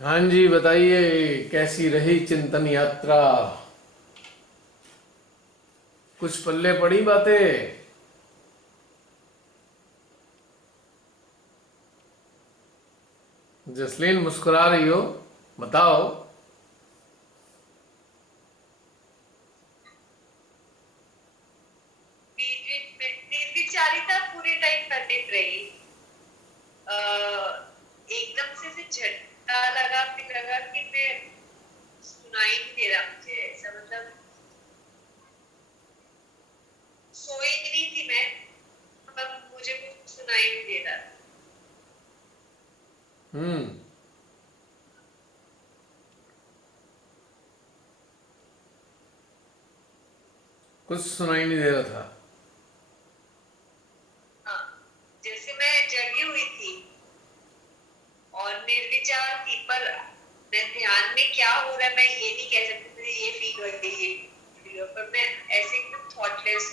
हाँ जी, बताइए कैसी रही चिंतन यात्रा। कुछ पल्ले पड़ी बातें। जसलीन मुस्कुरा रही हो, बताओ। निर्विचारिता पूरे टाइम कंटिन्यू रही। एकदम से झटका लगा, फिर लगा कि मैं सुनाई नहीं दे रहा मुझे, ऐसा मतलब सोई नहीं थी मैं, पर मुझे कुछ सुनाई नहीं दे रहा। हम्म। कुछ सुनाई नहीं दे रहा था। हाँ, जैसे मैं जगी हुई थी और निर्विचार थी, पर मैं ध्यान में क्या हो रहा है मैं ये नहीं कह सकती, मुझे ये फील हो रही है, ये फील हो, पर मैं ऐसे एकदम थॉटलेस,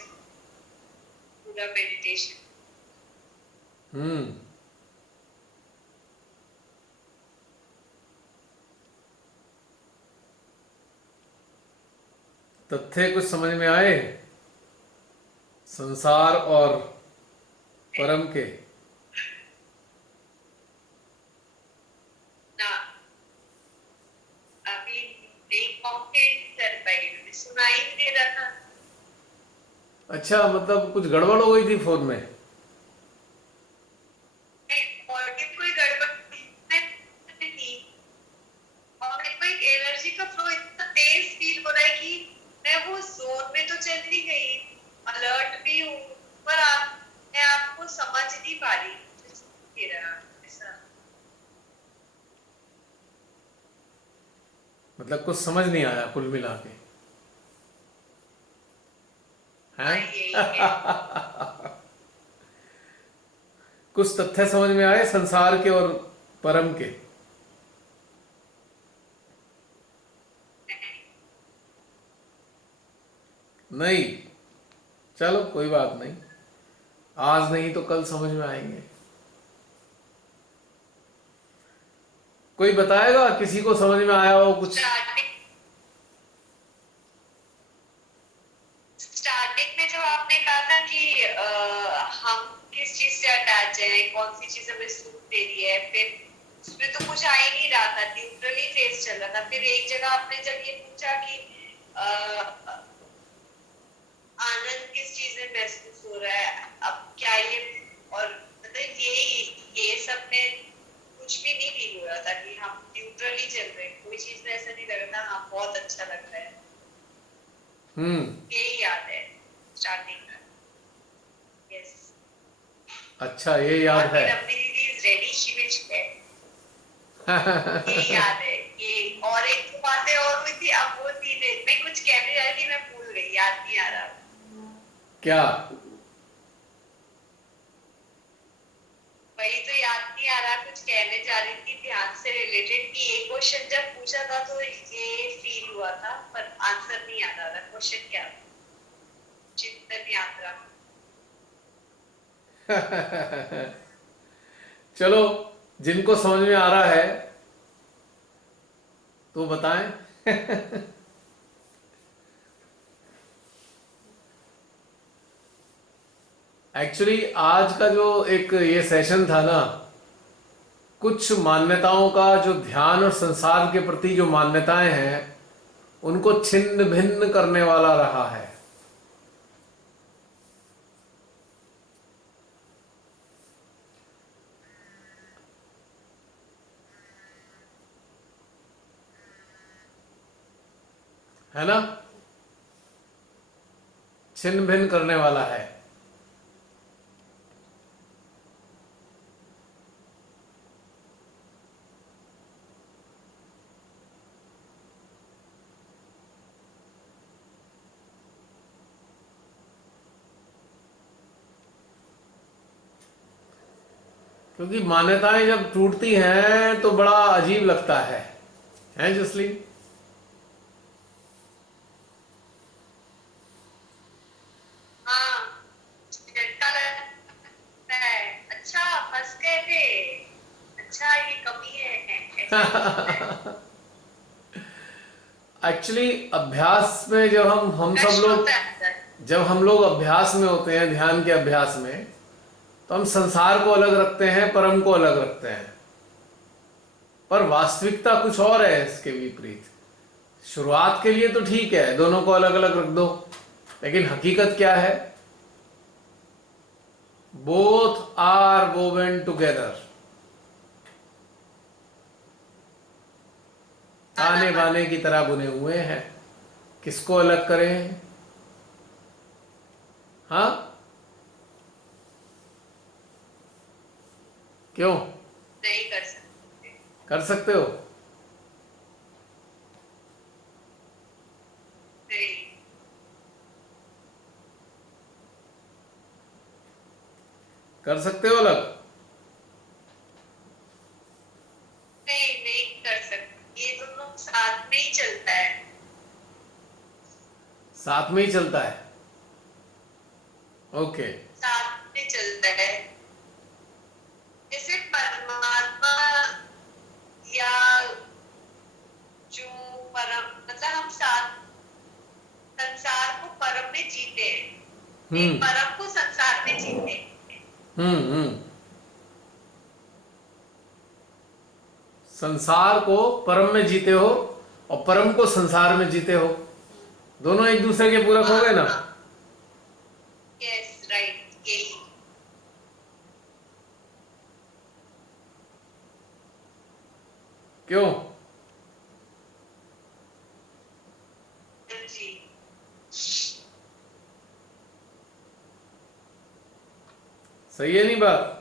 पूरा मेडिटेशन। हम्म। तथ्य कुछ समझ में आए, संसार और परम के। ना, अभी नहीं कॉम्प्लीट कर पाई, मुझे सुनाई नहीं दे रहा था। अच्छा, मतलब कुछ गड़बड़ हो गई थी फोन में। ऑडियो कोई गड़बड़ नहीं थी, और मेरे को एक एनर्जी का फ्लो इतना तेज फील हो रहा है कि मैं वो जोन में तो चली गई, अलर्ट भी हूँ, पर मैं आपको समझ नहीं पा रही, मुझे सुन नहीं रहा ऐसा। मतलब कुछ समझ नहीं आया कुल मिला के। हाँ, हैं? यही है। कुछ तथ्य समझ में आए संसार के और परम के। नहीं। चलो कोई बात नहीं, आज नहीं तो कल समझ में आएंगे। कोई बताएगा, किसी को समझ में आया हो कुछ। स्टार्टिंग स्टार्टिंग में जब आपने कहा था कि हम किस चीज से अटैच हैं, कौन सी चीज हमें सुख दे रही है, फिर उसमें तो कुछ आ ही नहीं रहा था, न्यूट्रली फेस चल रहा था। फिर एक जगह आपने जब ये पूछा कि अ, आनंद किस चीज में महसूस हो रहा है, अब क्या ये, और मतलब ये सब में कुछ भी नहीं फील हो रहा था कि हम न्यूट्रली चल रहे हैं, कोई चीज में ऐसा नहीं लग रहा था हाँ बहुत अच्छा लग रहा है। हम्म। यही याद है स्टार्टिंग का। यस। अच्छा, ये याद और है। फिर अपनी दीदी is ready, she will share. ये याद है। ये और एक दो बातें और हुई थी, अब वो थी मैं कुछ कह भी रही थी, मैं भूल गई, याद नहीं आ रहा। क्या? वही तो याद नहीं आ रहा, कुछ कहने जा रही थी ध्यान से रिलेटेड कि एक क्वेश्चन जब पूछा था तो ये फील हुआ था, पर आंसर नहीं याद आ रहा, क्वेश्चन क्या था। चिंतन यात्रा। चलो, जिनको समझ में आ रहा है तो बताएं। एक्चुअली आज का जो एक ये सेशन था ना, कुछ मान्यताओं का जो ध्यान और संसार के प्रति जो मान्यताएं हैं उनको छिन्न भिन्न करने वाला रहा है ना? छिन्न भिन्न करने वाला है। क्योंकि मान्यताएं जब टूटती हैं तो बड़ा अजीब लगता है जसलीन? हाँ, झटका लगता है, अच्छा फंस गए थे, अच्छा ये कमी है, ऐसा होता है, एक्चुअली अभ्यास में जब हम सब कष्ट होता लोग, है अंदर। जब हम लोग अभ्यास में होते हैं, ध्यान के अभ्यास में, तो हम संसार को अलग रखते हैं, परम को अलग रखते हैं। पर वास्तविकता कुछ और है इसके विपरीत। शुरुआत के लिए तो ठीक है, दोनों को अलग अलग रख दो, लेकिन हकीकत क्या है? Both are woven together. ताना ताने बाना। बाने की तरह बुने हुए हैं। किसको अलग करें? हाँ, क्यों? नहीं कर सकते। कर सकते हो। नहीं, कर सकते हो अलग। नहीं, नहीं कर सकते, ये दोनों साथ में ही चलता है। साथ में ही चलता है। ओके। साथ में चलता है। जैसे परमात्मा या जो परम, मतलब हम साथ संसार को परम में जीते हैं, नहीं हम्म परम को संसार में जीते हैं। हम्म। संसार को परम में जीते हो और परम को संसार में जीते हो, दोनों एक दूसरे के पूरक हो हाँ गए ना। हाँ, यस राइट, यही। क्यों? जी, सही है नहीं बात?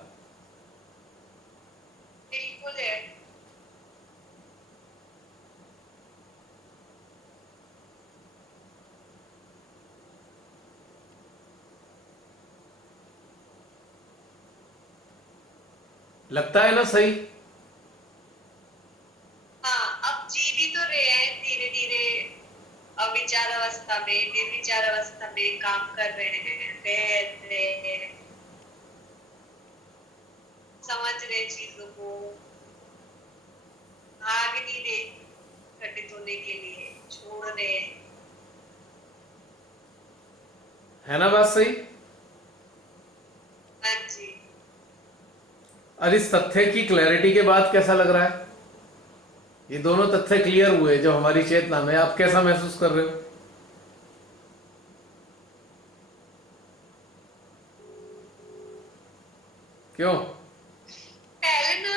बिल्कुल है। लगता है ना सही? हाँ, अब जी भी तो रहे हैं धीरे धीरे, अविचार अवस्था में, निर्विचार अवस्था में काम कर रहे हैं, बह रहे हैं, समझ रहे चीजों को, भाग नहीं रहे घटित होने के लिए, छोड़ रहे हैं। है ना बात सही? हाँ जी। और इस तथ्य की क्लैरिटी के बाद कैसा लग रहा है? ये दोनों तथ्य क्लियर हुए जब हमारी चेतना में, आप कैसा महसूस कर रहे हो? क्यों? पहले ना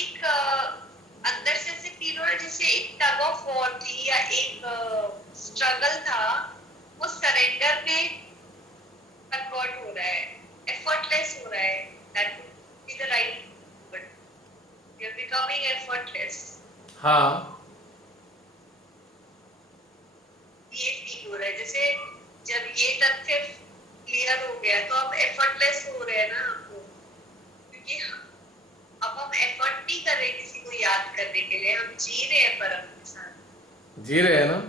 एक अंदर से फील हो रहा है, जैसे एक टग ऑफ वॉर थी या एक स्ट्रगल था, वो सरेंडर में कन्वर्ट हो रहा है, एफर्टलेस हो रहा है। That would be the right word. We are becoming effortless. हाँ। ये फील हो रहा है, जैसे जब ये तथ्य क्लियर हो गया तो अब एफर्टलेस हो रहे हैं ना हमको, क्योंकि अब हम एफर्ट नहीं कर रहे किसी को याद करने के लिए, हम जी रहे हैं परम के साथ। जी रहे हैं ना।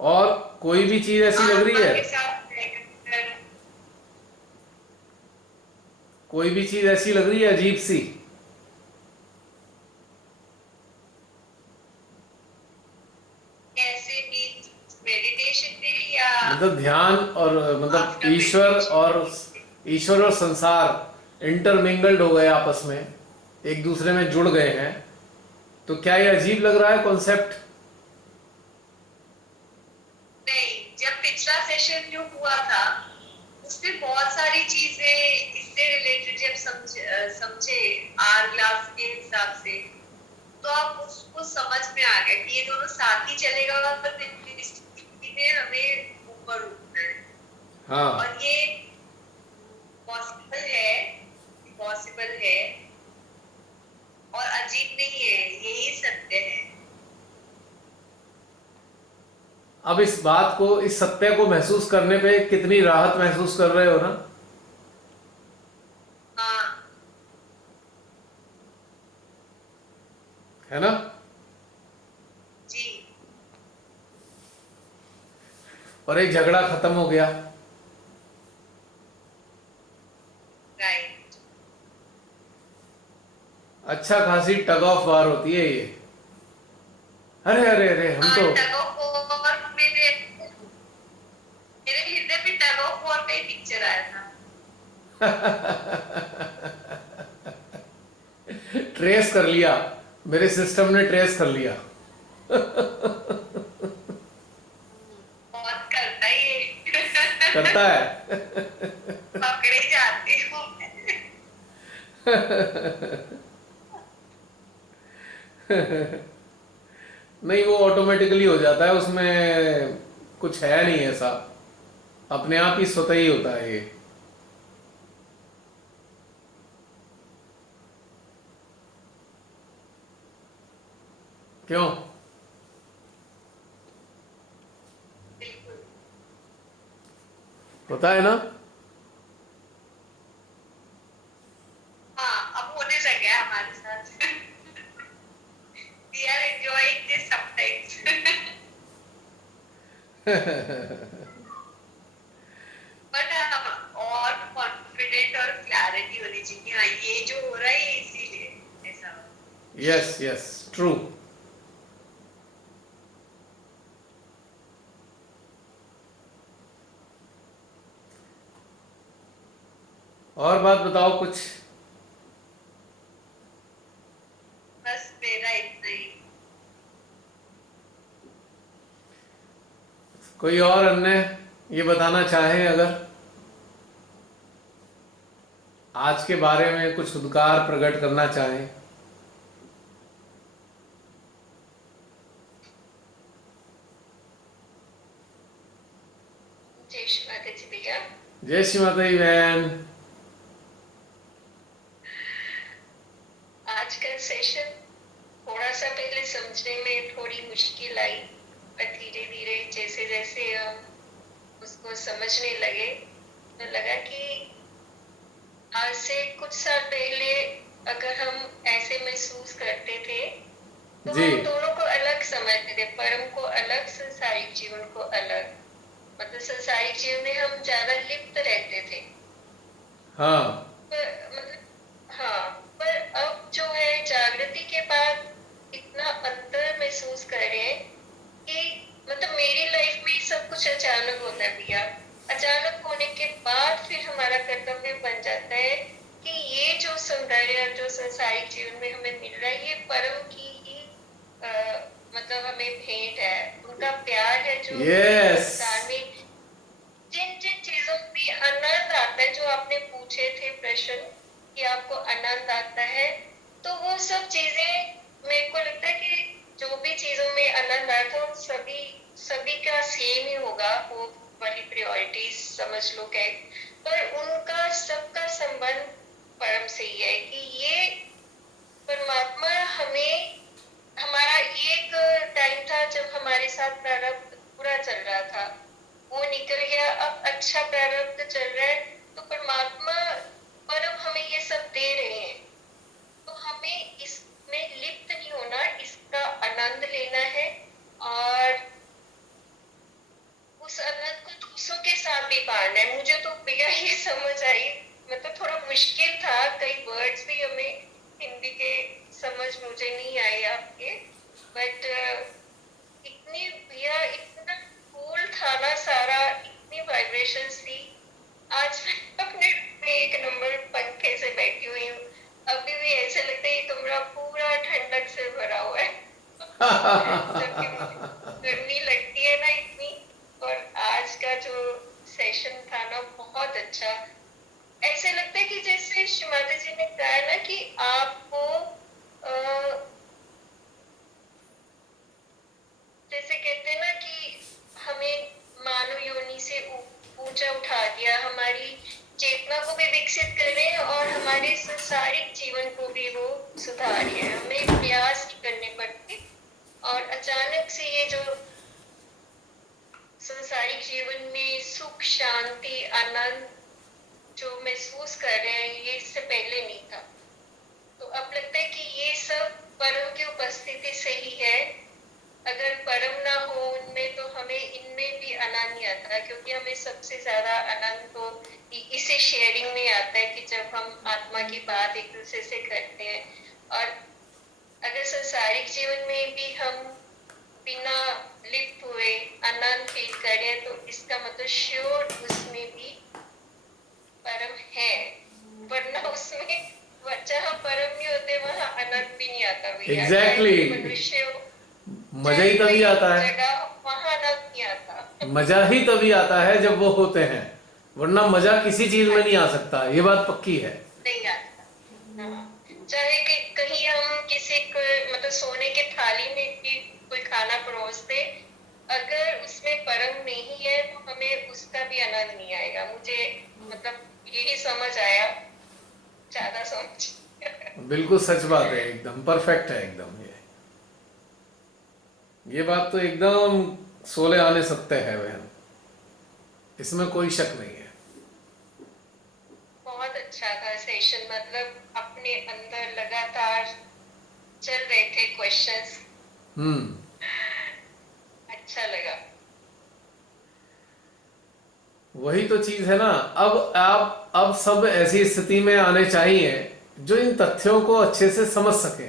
और कोई भी चीज ऐसी लग रही आत्मा है, के साथ रहकर। कोई भी चीज ऐसी लग रही है अजीब सी? कैसे मीन, मेडिटेशन में या मतलब ध्यान और मतलब आफ्टर मेडिटेशन? ईश्वर और संसार इंटरमिंगल्ड हो गए, आपस में एक दूसरे में जुड़ गए हैं, तो क्या ये अजीब लग रहा है कॉन्सेप्ट? नहीं, जब पिछला सेशन जो हुआ था उसमें बहुत सारी चीजें इससे रिलेटेड जब समझे आर क्लास के हिसाब से, तो आप उसको समझ में आ गया कि ये दोनों साथ ही चलेगा और स्थिति में हमें ऊपर उठना है। हाँ। और ये पॉसिबल है, पॉसिबल है और अजीब नहीं है, यही सत्य है। अब इस बात को, इस सत्य को महसूस करने पे कितनी राहत महसूस कर रहे हो ना? हाँ है ना? जी, और एक झगड़ा खत्म हो गया। राइट। अच्छा खासी टग ऑफ वार होती है ये। अरे अरे अरे, हम तो टग ऑफ वॉर, मेरे हृदय पे टग ऑफ वॉर का ही पिक्चर आया था। ट्रेस कर लिया, मेरे सिस्टम ने ट्रेस कर लिया। बहुत करता है ये। करता है। पकड़े जाते हो। नहीं, वो ऑटोमेटिकली हो जाता है, उसमें कुछ है नहीं ऐसा, अपने आप ही स्वतः ही होता है ये। क्यों? बिल्कुल। होता है ना। हाँ, अब होने लग गया हमारे साथ। We are enjoying this sometimes. But और कॉन्फिडेंट और क्लैरिटी होनी चाहिए, हाँ ये जो हो रहा है इसीलिए ऐसा। Yes yes, true. और बात बताओ कुछ। बस मेरा इतना ही। कोई और अन्य ये बताना चाहे अगर, आज के बारे में कुछ उद्गार प्रकट करना चाहें। जय श्री माता जी भैया। जय श्री माता दी बहन। आज का सेशन थोड़ा सा पहले समझने में थोड़ी मुश्किल आई, पर धीरे धीरे जैसे जैसे हम उसको समझने लगे तो लगा कि आज से कुछ साल पहले अगर हम ऐसे महसूस करते थे तो जी। हम दोनों को अलग समझते थे, परम को अलग, संसारिक जीवन को अलग। मतलब संसारिक जीवन में हम ज्यादा लिप्त रहते थे, हाँ। पर मतलब हाँ, पर अब जो है जागृति के बाद इतना अंतर महसूस कर रहे हैं कि मतलब मेरी लाइफ में सब कुछ अचानक होता है भैया। अचानक होने के बाद फिर हमारा कर्तव्य बन जाता है कि ये जो सौंदर्य जो संसारिक जीवन में हमें मिल रहा है ये परम की ही मतलब हमें भेंट है, उनका प्यार है जो यस। संसार में जिन जिन चीजों में आनंद आता है, जो आपने पूछे थे प्रश्न कि आपको आनंद आता है, तो वो सब चीजें मेरे को लगता है कि जो भी चीजों में आनंद आता है सभी सभी का सेम ही होगा, वो वाली प्रायोरिटीज समझ लो क्या, पर उनका सबका संबंध परम से ही है कि ये परमात्मा हमें, हमारा एक टाइम था जब हमारे साथ प्रारब्ध बुरा चल रहा था, वो निकल गया, अब अच्छा प्रारब्ध चल रहा है, तो परमात्मा परम हमें ये सब दे रहे हैं, तो हमें इसमें लिप्त नहीं होना, इसका आनंद लेना है और उस आनंद को दूसरों के साथ भी बांटना है। मुझे तो भैया ये समझ आई, मतलब थोड़ा मुश्किल था, कई वर्ड्स भी हमें हिंदी के समझ मुझे नहीं आए आपके, बट इतनी भैया इतना कूल था ना सारा, इतनी वाइब्रेशंस थी। आज मैं अपने में एक नंबर पंखे से बैठी हुई हूँ, अभी भी ऐसे लगता है ये कमरा पूरा ठंडक से भरा हुआ है। जबकि मुझे गर्मी लगती है ना इतनी। और आज का जो सेशन था ना बहुत अच्छा, ऐसे लगता है कि जैसे श्रीमाता जी ने कहा ना कि आपको जैसे कहते हैं ना कि हमें मानव योनि से ऊंचा उठा दिया, हमारी चेतना को भी विकसित कर रहे हैं और हमारे संसारिक जीवन को भी वो सुधार रहे हैं, हमें प्रयास नहीं करने पड़ते। और अचानक से ये जो संसारिक जीवन में सुख शांति आनंद जो महसूस कर रहे हैं ये इससे पहले नहीं था, तो अब लगता है कि ये सब परम की उपस्थिति से ही है। अगर परम ना हो उनमें तो हमें इनमें भी आनंद नहीं आता, क्योंकि हमें सबसे ज्यादा आनंद तो इसी शेयरिंग में आता है कि जब हम आत्मा की बात एक दूसरे से करते हैं। और अगर संसारिक जीवन में भी हम बिना लिप्त हुए आनंद फील करें तो इसका मतलब श्योर उसमें भी परम है, वरना उसमें जहाँ परम नहीं होते वहाँ आनंद भी नहीं आता भैया। एग्जैक्टली चाहे कोई मनुष्य हो, मजा चाहे ही तभी कोई आता है, जगह हो, वहाँ आनंद नहीं आता। मजा ही तभी आता है जब वो होते हैं, वरना मजा किसी चीज में हाँ नहीं आ जी, सकता, ये बात पक्की है। नहीं आता। हाँ, चाहे कि कहीं हम किसी को मतलब सोने के थाली में भी कोई खाना परोस दे, अगर उसमें परम नहीं है तो हमें उसका भी आनंद नहीं आएगा। मुझे मतलब यही समझ आया, ज्यादा समझ। बिल्कुल सच बात है, एकदम परफेक्ट है एकदम। ये बात तो एकदम सोले आने सत्य है बहन, इसमें कोई शक नहीं है। बहुत अच्छा था सेशन, मतलब अपने अंदर लगातार चल रहे थे क्वेश्चंस, हम्म। अच्छा लगा। वही तो चीज है ना। अब सब ऐसी स्थिति में आने चाहिए जो इन तथ्यों को अच्छे से समझ सके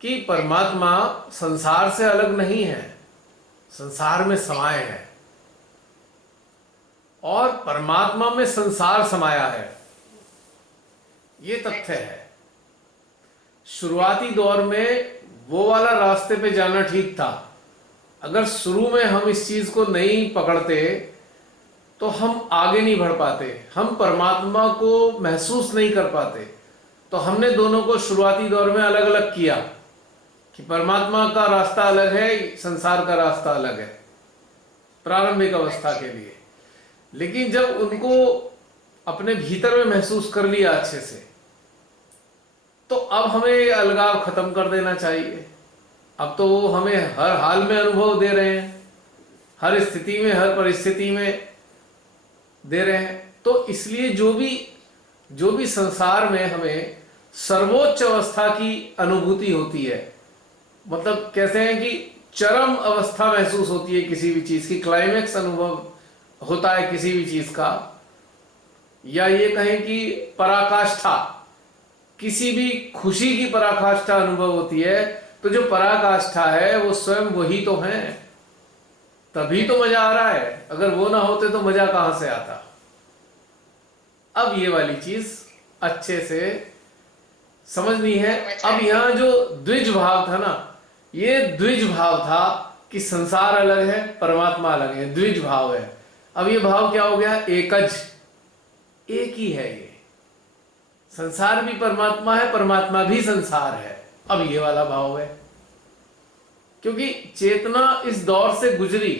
कि हाँ जी, परमात्मा संसार से अलग नहीं है, संसार में नहीं समाये है। है, और परमात्मा में संसार समाया है, ये हाँ तथ्य जी, है। शुरुआती दौर में वो वाला रास्ते पे जाना ठीक था। अगर शुरू में हम इस चीज को नहीं पकड़ते तो हम आगे नहीं बढ़ पाते, हम परमात्मा को महसूस नहीं कर पाते। तो हमने दोनों को शुरुआती दौर में अलग अलग किया कि परमात्मा का रास्ता अलग है, संसार का रास्ता अलग है, प्रारंभिक हाँ अवस्था जी, के लिए। लेकिन जब हाँ उनको जी, अपने भीतर में महसूस कर लिया अच्छे से, तो अब हमें ये अलगाव खत्म कर देना चाहिए। अब तो वो हमें हर हाल में अनुभव दे रहे हैं, हर स्थिति में, हर परिस्थिति में दे रहे हैं। तो इसलिए जो भी संसार में हमें सर्वोच्च अवस्था की अनुभूति होती है, मतलब कहते हैं कि चरम अवस्था महसूस होती है किसी भी चीज की, क्लाइमेक्स अनुभव होता है किसी भी चीज का, या ये कहें कि पराकाष्ठा, किसी भी खुशी की पराकाष्ठा अनुभव होती है, तो जो पराकाष्ठा है वो स्वयं वही तो है, तभी हाँ तो जी, मजा आ रहा है। अगर वो ना होते तो मजा कहां से आता। अब ये वाली चीज अच्छे से समझनी है। समझ अब आया। यहां जो द्विज भाव था ना, ये द्विज भाव था कि संसार अलग है, परमात्मा अलग है, द्विज भाव है। अब ये भाव क्या हो गया, एकज, एक ही है ये। संसार भी परमात्मा है, परमात्मा भी संसार है। अब ये वाला भाव है, क्योंकि चेतना इस दौर से गुजरी।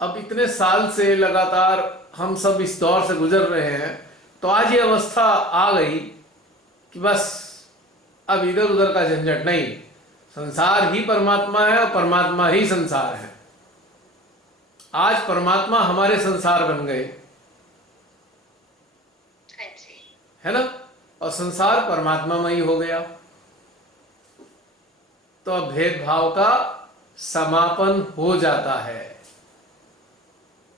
अब इतने साल से लगातार हम सब इस दौर से गुजर रहे हैं, तो आज ये अवस्था आ गई कि बस अब इधर उधर का झंझट नहीं, संसार ही परमात्मा है और परमात्मा ही संसार है। आज परमात्मा हमारे संसार बन गए, हाँ जी, है ना, और संसार परमात्मामयी हो गया। तो अब भेदभाव का समापन हो जाता है,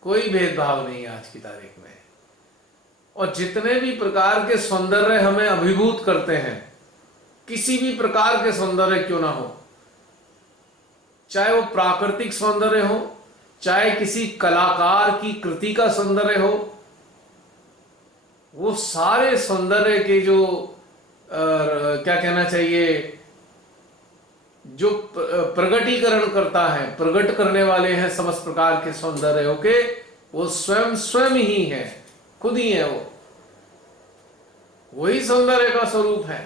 कोई भेदभाव नहीं आज की तारीख में। और जितने भी प्रकार के सौंदर्य हमें अभिभूत करते हैं, किसी भी प्रकार के सौंदर्य क्यों ना हो, चाहे वो प्राकृतिक सौंदर्य हो, चाहे किसी कलाकार की कृति का सौंदर्य हो, वो सारे सौंदर्य के जो क्या कहना चाहिए, जो प्रगटीकरण करता है, प्रकट करने वाले हैं समस्त प्रकार के सौंदर्यों के, वो स्वयं स्वयं ही है, खुद ही है, वो वही सौंदर्य का स्वरूप है।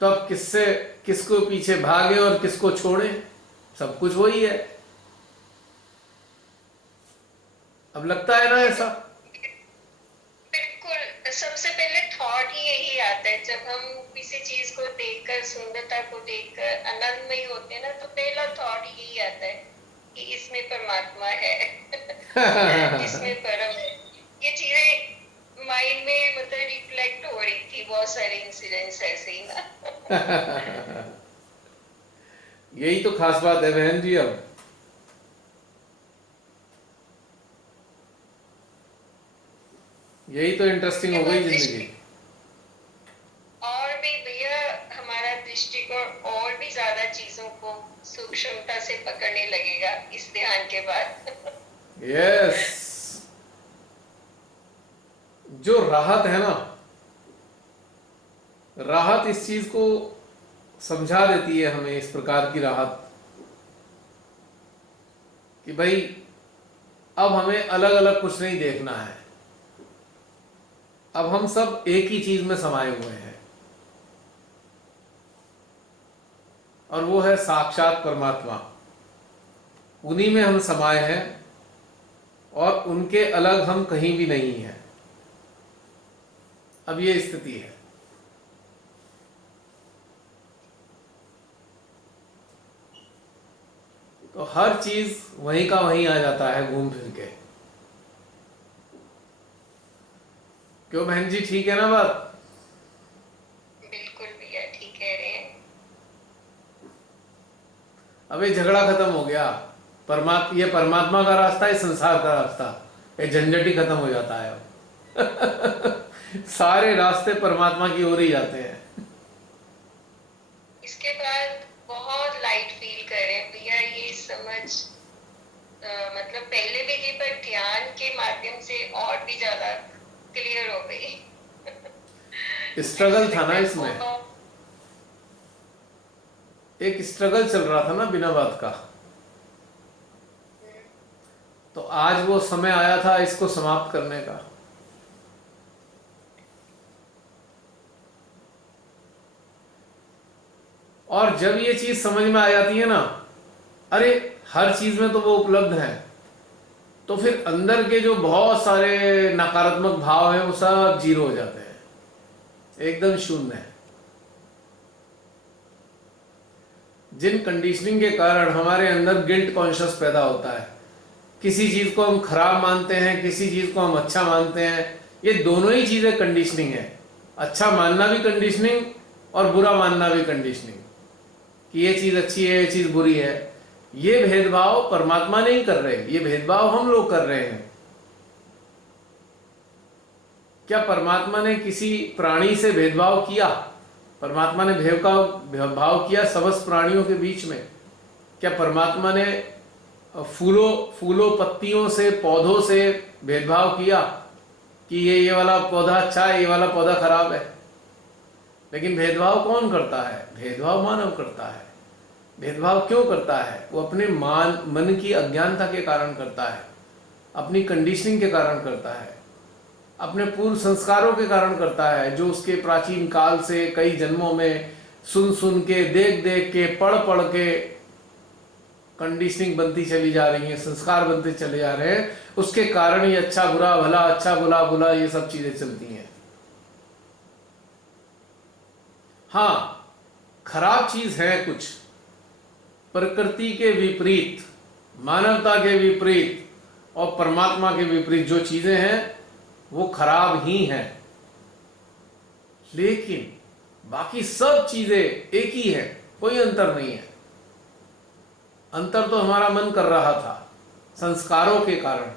तो अब किससे किसको पीछे भागे और किसको छोड़े, सब कुछ वही है। अब लगता है ना ऐसा। बिल्कुल। सबसे पहले थॉट ही यही आता है जब हम किसी चीज को देखकर, सुंदरता को देखकर आनंदमय होते हैं ना, तो पहला थॉट यही आता है कि इसमें परमात्मा है। इसमें परम है। ये चीजें माइंड में मतलब रिफ्लेक्ट हो रही थी, बहुत सारे इंसिडेंट्स ऐसे ही ना। यही तो खास बात है बहन जी। अब यही तो इंटरेस्टिंग ये हो गई बात जिंदगी। दृष्टिकोण और भी ज्यादा चीजों को सूक्ष्मता से पकड़ने लगेगा इस ध्यान के बाद। यस, जो राहत है ना, राहत इस चीज को समझा देती है हमें, इस प्रकार की राहत कि भाई अब हमें अलग अलग कुछ नहीं देखना है, अब हम सब एक ही चीज में समाये हुए हैं, और वो है साक्षात परमात्मा। उन्हीं में हम समाये हैं और उनके अलग हम कहीं भी नहीं हैं। अब ये स्थिति है। तो हर चीज वहीं का वहीं आ जाता है घूम फिर के। क्यों बहन जी, ठीक है ना बात? बिल्कुल भैया ठीक कह रहे हैं। अब ये झगड़ा खत्म हो गया। ये परमात्मा का रास्ता है, संसार का रास्ता, ये झंझट ही खत्म हो जाता है अब। सारे रास्ते परमात्मा की ओर ही जाते हैं। इसके बाद बहुत लाइट फील कर रहे हैं भैया, ये समझ मतलब पहले भी थी पर ध्यान के माध्यम से और भी ज्यादा क्लियर हो गई। स्ट्रगल था ना इसमें, एक स्ट्रगल चल रहा था ना बिना बात का। तो आज वो समय आया था इसको समाप्त करने का। और जब ये चीज समझ में आ जाती है ना, अरे हर चीज में तो वो उपलब्ध है, तो फिर अंदर के जो बहुत सारे नकारात्मक भाव हैं वो सब जीरो हो जाते हैं, एकदम शून्य है। जिन कंडीशनिंग के कारण हमारे अंदर गिल्ट कॉन्शियस पैदा होता है, किसी चीज को हम खराब मानते हैं, किसी चीज को हम अच्छा मानते हैं, ये दोनों ही चीजें कंडीशनिंग है। अच्छा मानना भी कंडीशनिंग और बुरा मानना भी कंडीशनिंग, कि ये चीज अच्छी है, ये चीज बुरी है। ये भेदभाव परमात्मा नहीं कर रहे, ये भेदभाव हम लोग कर रहे हैं। क्या परमात्मा ने किसी प्राणी से भेदभाव किया? परमात्मा ने भेदभाव किया समस्त प्राणियों के बीच में? क्या परमात्मा ने फूलों पत्तियों से, पौधों से भेदभाव किया कि ये वाला पौधा अच्छा है, ये वाला पौधा खराब है? लेकिन भेदभाव कौन करता है? भेदभाव मानव करता है। भेदभाव क्यों करता है? वो अपने मन की अज्ञानता के कारण करता है, अपनी कंडीशनिंग के कारण करता है, अपने पूर्व संस्कारों के कारण करता है, जो उसके प्राचीन काल से कई जन्मों में सुन के, देख के, पढ़ के कंडीशनिंग बनती चली जा रही है, संस्कार बनते चले जा रहे हैं। उसके कारण ही अच्छा बुरा भला, अच्छा बुला ये सब चीजें चलती हैं। हाँ, खराब चीज है कुछ, प्रकृति के विपरीत, मानवता के विपरीत और परमात्मा के विपरीत जो चीजें हैं वो खराब ही हैं। लेकिन बाकी सब चीजें एक ही है, कोई अंतर नहीं है। अंतर तो हमारा मन कर रहा था संस्कारों के कारण।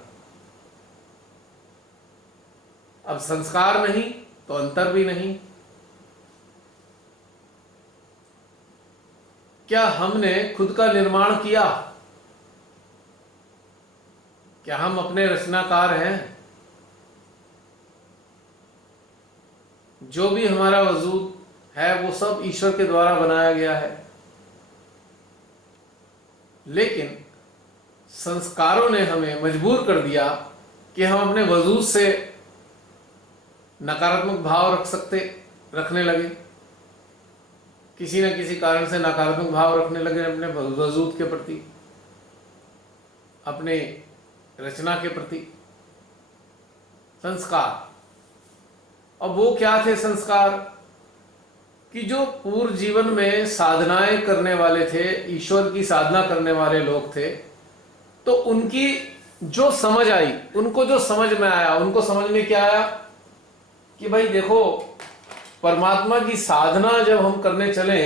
अब संस्कार नहीं तो अंतर भी नहीं। क्या हमने खुद का निर्माण किया? क्या हम अपने रचनाकार हैं? जो भी हमारा वजूद है वो सब ईश्वर के द्वारा बनाया गया है। लेकिन संस्कारों ने हमें मजबूर कर दिया कि हम अपने वजूद से नकारात्मक भाव रखने लगे, किसी न किसी कारण से नकारात्मक भाव रखने लगे अपने वजूद के प्रति, अपने रचना के प्रति। संस्कार, और वो क्या थे संस्कार? कि जो पूर्व जीवन में साधनाएं करने वाले थे, ईश्वर की साधना करने वाले लोग थे, तो उनकी जो समझ आई, उनको जो समझ में आया, उनको समझ में क्या आया कि भाई देखो, परमात्मा की साधना जब हम करने चले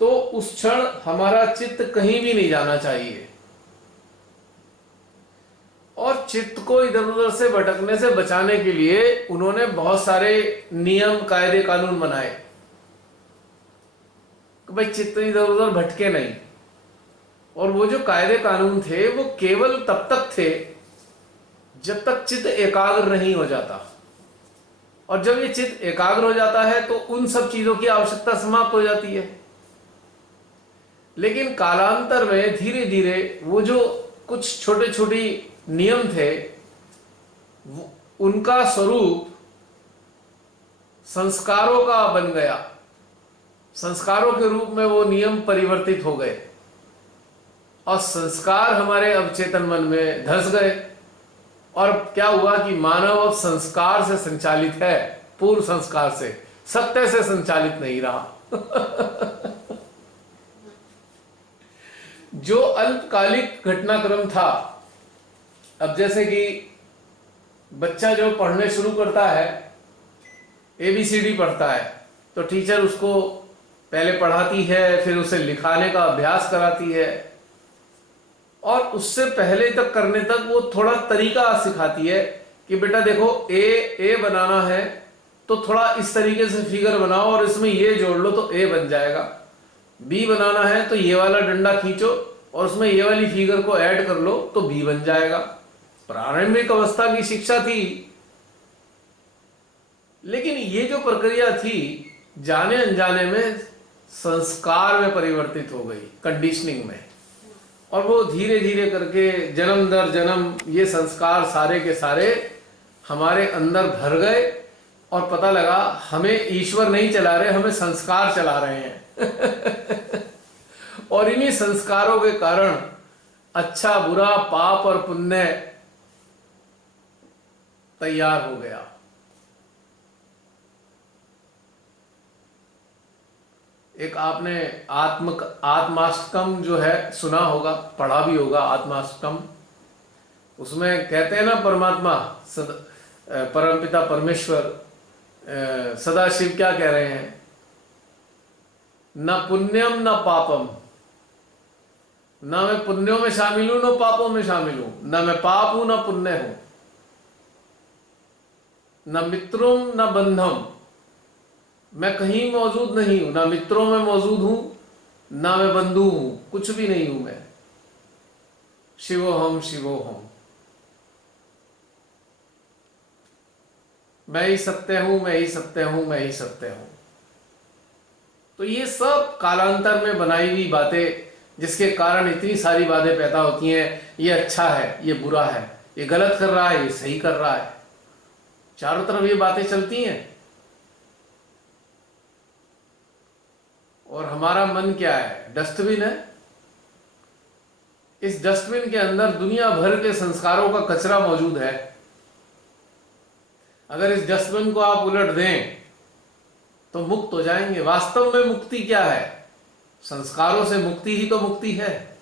तो उस क्षण हमारा चित्त कहीं भी नहीं जाना चाहिए, और चित्त को इधर उधर से भटकने से बचाने के लिए उन्होंने बहुत सारे नियम, कायदे, कानून बनाए। कि भाई चित्त इधर उधर भटके नहीं। और वो जो कायदे कानून थे वो केवल तब तक थे जब तक चित्त एकाग्र नहीं हो जाता। और जब ये चित्त एकाग्र हो जाता है तो उन सब चीजों की आवश्यकता समाप्त हो जाती है। लेकिन कालांतर में धीरे धीरे वो जो कुछ छोटे छोटे नियम थे उनका स्वरूप संस्कारों का बन गया। संस्कारों के रूप में वो नियम परिवर्तित हो गए और संस्कार हमारे अवचेतन मन में धस गए। और क्या हुआ कि मानव अब संस्कार से संचालित है, पूर्व संस्कार से, सत्य से संचालित नहीं रहा। जो अल्पकालिक घटनाक्रम था, अब जैसे कि बच्चा जो पढ़ने शुरू करता है, एबीसीडी पढ़ता है, तो टीचर उसको पहले पढ़ाती है, फिर उसे लिखाने का अभ्यास कराती है और उससे पहले तक करने तक वो थोड़ा तरीका सिखाती है कि बेटा देखो ए बनाना है तो थोड़ा इस तरीके से फिगर बनाओ और इसमें ये जोड़ लो तो ए बन जाएगा। बी बनाना है तो ये वाला डंडा खींचो और उसमें ये वाली फिगर को ऐड कर लो तो बी बन जाएगा। प्रारंभिक अवस्था की शिक्षा थी। लेकिन ये जो प्रक्रिया थी जाने अनजाने में संस्कार में परिवर्तित हो गई, कंडीशनिंग में। और वो धीरे धीरे करके जन्म दर जन्म ये संस्कार सारे के सारे हमारे अंदर भर गए और पता लगा हमें ईश्वर नहीं चला रहे, हमें संस्कार चला रहे हैं। और इन्हीं संस्कारों के कारण अच्छा बुरा पाप और पुण्य तैयार हो गया। एक आपने आत्माष्टकम जो है सुना होगा, पढ़ा भी होगा आत्माष्टकम। उसमें कहते हैं ना परमात्मा परमपिता परमेश्वर सदाशिव क्या कह रहे हैं, न पुण्यम न पापम, न मैं पुण्यों में शामिल हूं न पापों में शामिल हूं, न मैं पाप हूं न पुण्य हूं, न मित्रों न बंधम, मैं कहीं मौजूद नहीं हूं, ना मित्रों में मौजूद हूं ना मैं बंधु हूं, कुछ भी नहीं हूं मैं। शिवोहम शिवोहम, मैं ही सत्य हूं, मैं ही सत्य हूं, मैं ही सत्य हूं। तो ये सब कालांतर में बनाई हुई बातें जिसके कारण इतनी सारी बातें पैदा होती हैं। ये अच्छा है, ये बुरा है, ये गलत कर रहा है, ये सही कर रहा है, चारों तरफ ये बातें चलती हैं। और हमारा मन क्या है, डस्टबिन है। इस डस्टबिन के अंदर दुनिया भर के संस्कारों का कचरा मौजूद है। अगर इस डस्टबिन को आप उलट दें तो मुक्त हो जाएंगे। वास्तव में मुक्ति क्या है? संस्कारों से मुक्ति ही तो मुक्ति है।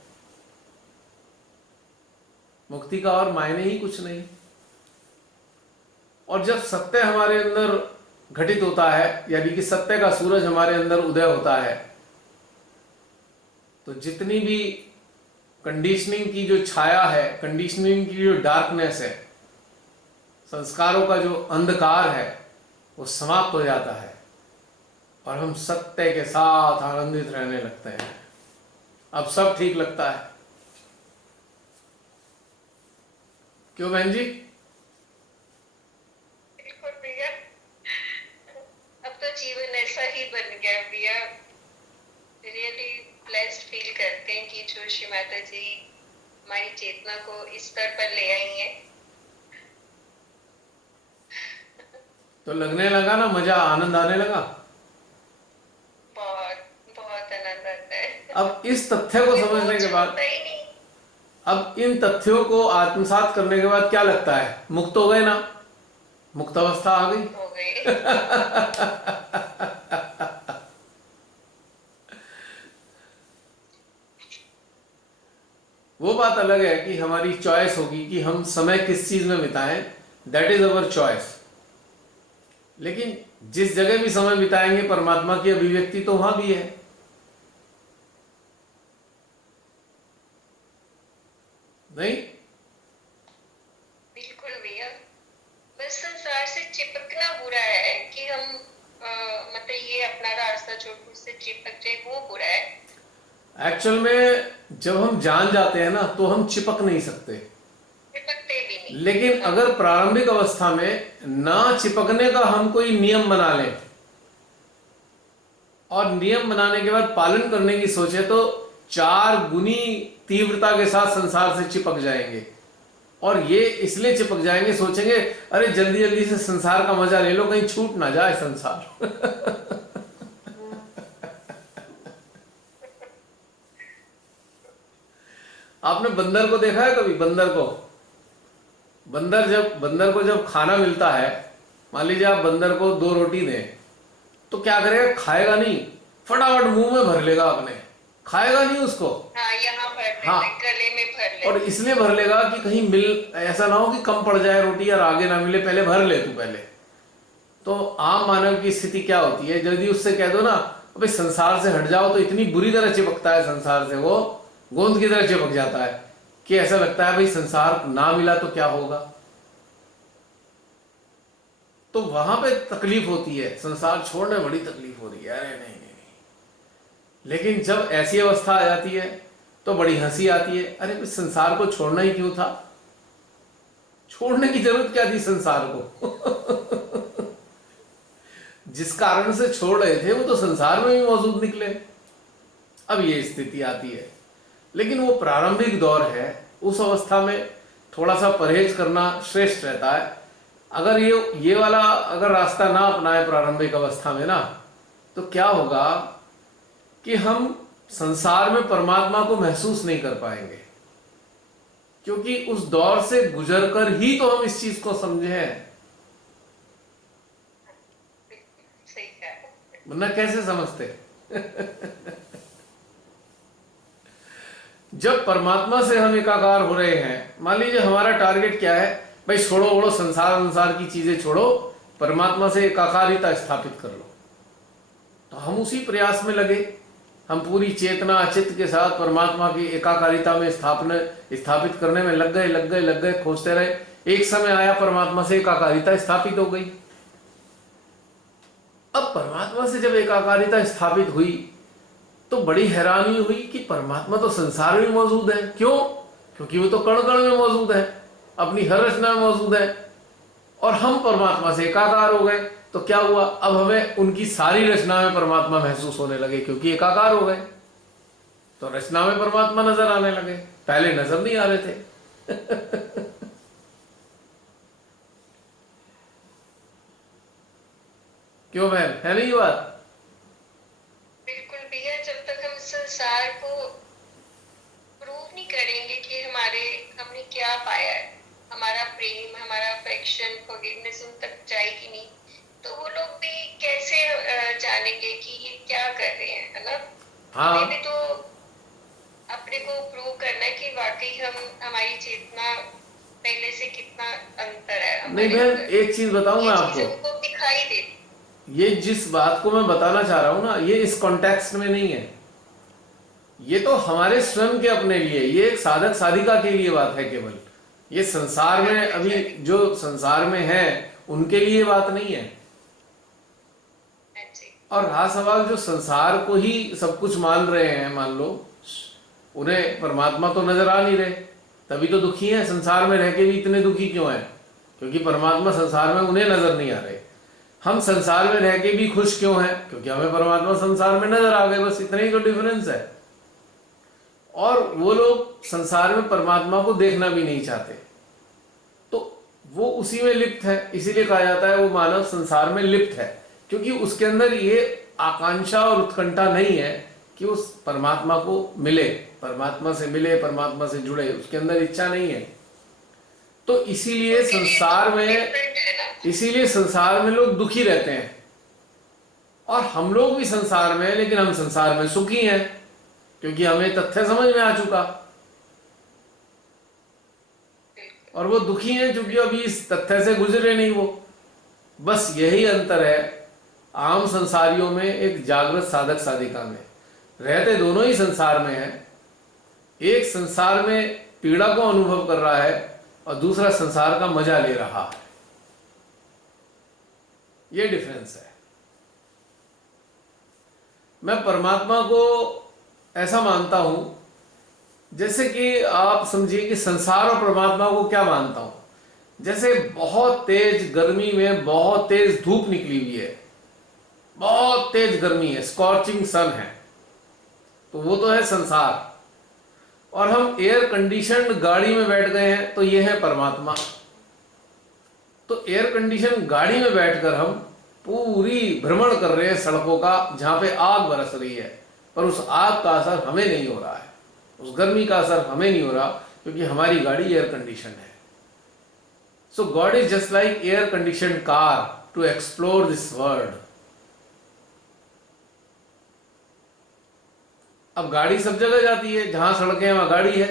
मुक्ति का और मायने ही कुछ नहीं। और जब सत्य हमारे अंदर घटित होता है, यानी कि सत्य का सूरज हमारे अंदर उदय होता है, तो जितनी भी कंडीशनिंग की जो छाया है, कंडीशनिंग की जो डार्कनेस है, संस्कारों का जो अंधकार है, वो समाप्त हो जाता है और हम सत्य के साथ आनंदित रहने लगते हैं। अब सब ठीक लगता है। क्यों बहन जी? बिल्कुल भैया, अब तो जीवन ऐसा ही बन गया भैया। रियली ब्लेस्ड फील करते हैं कि जो श्री माता जी हमारी चेतना को इस स्तर पर ले आई है। तो लगने लगा ना मजा, आनंद आने लगा। बहुत बहुत आनंद आता है। अब इस तथ्य को समझने के बाद, अब इन तथ्यों को आत्मसात करने के बाद क्या लगता है? मुक्त हो गए ना, मुक्त अवस्था आ गई। हो गई। वो बात अलग है कि हमारी चॉइस होगी कि हम समय किस चीज में बिताएं, दैट इज अवर चॉइस। लेकिन जिस जगह भी समय बिताएंगे परमात्मा की अभिव्यक्ति तो वहां भी है। नहीं? बिल्कुल भैया, बस संसार से चिपकना बुरा है कि हम मतलब ये अपना रास्ता छोड़ उससे चिपक जाए, वो बुरा एक्चुअल में जब हम जान जाते हैं ना तो हम चिपक नहीं सकते, चिपकते भी नहीं। लेकिन अगर प्रारंभिक अवस्था में ना चिपकने का हम कोई नियम बना लें और नियम बनाने के बाद पालन करने की सोचे तो 4 गुनी तीव्रता के साथ संसार से चिपक जाएंगे। और ये इसलिए चिपक जाएंगे, सोचेंगे अरे जल्दी जल्दी से संसार का मजा ले लो, कहीं छूट ना जाए संसार। आपने बंदर को देखा है कभी? बंदर को, बंदर को जब खाना मिलता है, मान लीजिए आप बंदर को 2 रोटी दें तो क्या करेगा? खाएगा नहीं, फटाफट मुंह में भर लेगा अपने, खाएगा नहीं उसको। हाँ, यहाँ भर लेते, हाँ, गले में भर लेते। और इसलिए भर लेगा कि कहीं ऐसा ना हो कि कम पड़ जाए रोटी और आगे ना मिले, पहले भर ले तू पहले। तो आम मानव की स्थिति क्या होती है? यदि उससे कह दो ना अबे संसार से हट जाओ, तो इतनी बुरी तरह चिपकता है संसार से, वो गोंद की तरह चिपक जाता है कि ऐसा लगता है भाई संसार ना मिला तो क्या होगा। तो वहां पे तकलीफ होती है, संसार छोड़ने में बड़ी तकलीफ हो रही है, अरे नहीं नहीं नहीं। लेकिन जब ऐसी अवस्था आ जाती है तो बड़ी हंसी आती है, अरे संसार को छोड़ना ही क्यों था? छोड़ने की जरूरत क्या थी संसार को? जिस कारण से छोड़ रहे थे वो तो संसार में भी मौजूद निकले। अब ये स्थिति आती है, लेकिन वो प्रारंभिक दौर है, उस अवस्था में थोड़ा सा परहेज करना श्रेष्ठ रहता है। अगर ये वाला अगर रास्ता ना अपनाए प्रारंभिक अवस्था में ना, तो क्या होगा कि हम संसार में परमात्मा को महसूस नहीं कर पाएंगे, क्योंकि उस दौर से गुजरकर ही तो हम इस चीज को समझे हैं, सही है। वरना कैसे समझते? जब परमात्मा से हम एकाकार हो रहे हैं, मान लीजिए हमारा टारगेट क्या है, भाई छोड़ो वोड़ो संसार की चीजें छोड़ो, परमात्मा से एकाकारिता स्थापित कर लो, तो हम उसी प्रयास में लगे, हम पूरी चेतना चित्त के साथ परमात्मा की एकाकारिता में स्थापित करने में लग गए, खोजते रहे। एक समय आया परमात्मा से एकाकारिता स्थापित हो गई। अब परमात्मा से जब एकाकारिता स्थापित हुई तो बड़ी हैरानी हुई कि परमात्मा तो संसार में मौजूद है। क्यों? क्योंकि वो तो कण कण में मौजूद है, अपनी हर रचना में मौजूद है, और हम परमात्मा से एकाकार हो गए। तो क्या हुआ? अब हमें उनकी सारी रचना में परमात्मा महसूस होने लगे, क्योंकि एकाकार हो गए, तो रचना में परमात्मा नजर आने लगे, पहले नजर नहीं आ रहे थे। क्यों बहन, है नहीं ये बात? बिल्कुल भैया, जब तक हम संसार को प्रूव नहीं करेंगे कि हमने क्या पाया है, हमारा प्रेम, हमारा अफेक्शन, फॉरगिवनेस उन तक जाएगी नहीं, तो वो लोग भी कैसे जानेंगे कि ये क्या कर रहे हैं, है ना? हाँ, हमें भी तो अपने को प्रूव करना है कि वाकई हमारी चेतना पहले से कितना अंतर है नहीं हमारे बहन, अंदर। एक चीज बताऊं मैं ये आपको, चीजें उनको दिखाई देती। ये जिस बात को मैं बताना चाह रहा हूं ना, ये इस कॉन्टेक्स्ट में नहीं है, ये तो हमारे स्वयं के अपने लिए, ये एक साधक साधिका के लिए बात है केवल। ये संसार में अभी जो संसार में है उनके लिए बात नहीं है। और रहा सवाल जो संसार को ही सब कुछ मान रहे हैं, मान लो उन्हें परमात्मा तो नजर आ नहीं रहे, तभी तो दुखी हैं। संसार में रह के भी इतने दुखी क्यों हैं? क्योंकि परमात्मा संसार में उन्हें नजर नहीं आ रहे। हम संसार में रह के भी खुश क्यों हैं? क्योंकि हमें परमात्मा संसार में नजर आ गए, बस इतना ही तो डिफरेंस है। और वो लोग संसार में परमात्मा को देखना भी नहीं चाहते, तो वो उसी में लिप्त है। इसीलिए कहा जाता है वो मानव संसार में लिप्त है, क्योंकि उसके अंदर ये आकांक्षा और उत्कंठा नहीं है कि उस परमात्मा को मिले, परमात्मा से मिले, परमात्मा से जुड़े, उसके अंदर इच्छा नहीं है। तो इसीलिए संसार में लोग दुखी रहते हैं, और हम लोग भी संसार में हैं, लेकिन हम संसार में सुखी हैं, क्योंकि हमें तथ्य समझ में आ चुका। और वो दुखी हैं क्योंकि अभी इस तथ्य से गुजरे नहीं वो। बस यही अंतर है आम संसारियों में, एक जागृत साधक साधिका में। रहते दोनों ही संसार में हैं, एक संसार में पीड़ा को अनुभव कर रहा है और दूसरा संसार का मजा ले रहा है। ये डिफरेंस है। मैं परमात्मा को ऐसा मानता हूं, जैसे कि आप समझिए कि संसार और परमात्मा को क्या मानता हूं। जैसे बहुत तेज गर्मी में बहुत तेज धूप निकली हुई है, बहुत तेज गर्मी है, स्कॉर्चिंग सन है, तो वो तो है संसार। और हम एयर कंडीशनड गाड़ी में बैठ गए हैं, तो ये है परमात्मा। तो एयर कंडीशन गाड़ी में बैठकर हम पूरी भ्रमण कर रहे हैं सड़कों का, जहां पे आग बरस रही है, पर उस आग का असर हमें नहीं हो रहा है, उस गर्मी का असर हमें नहीं हो रहा, क्योंकि हमारी गाड़ी एयर कंडीशन है। So God is just like air condition car to explore this world. अब गाड़ी सब जगह जाती है, जहां सड़कें हैं वहां गाड़ी है,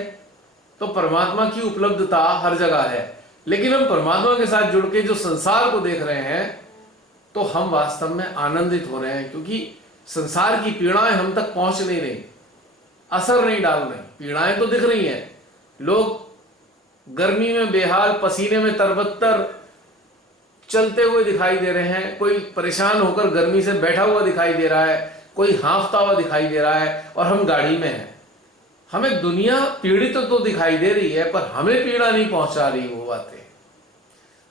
तो परमात्मा की उपलब्धता हर जगह है। लेकिन हम परमात्मा के साथ जुड़ के जो संसार को देख रहे हैं, तो हम वास्तव में आनंदित हो रहे हैं, क्योंकि संसार की पीड़ाएं हम तक पहुंच नहीं रही, असर नहीं डाल रही। पीड़ाएं तो दिख रही हैं, लोग गर्मी में बेहाल, पसीने में तरबत्तर चलते हुए दिखाई दे रहे हैं, कोई परेशान होकर गर्मी से बैठा हुआ दिखाई दे रहा है, कोई हाँफता हुआ दिखाई दे रहा है, और हम गाड़ी में हैं। हमें दुनिया पीड़ित तो दिखाई दे रही है, पर हमें पीड़ा नहीं पहुंचा रही वो बातें।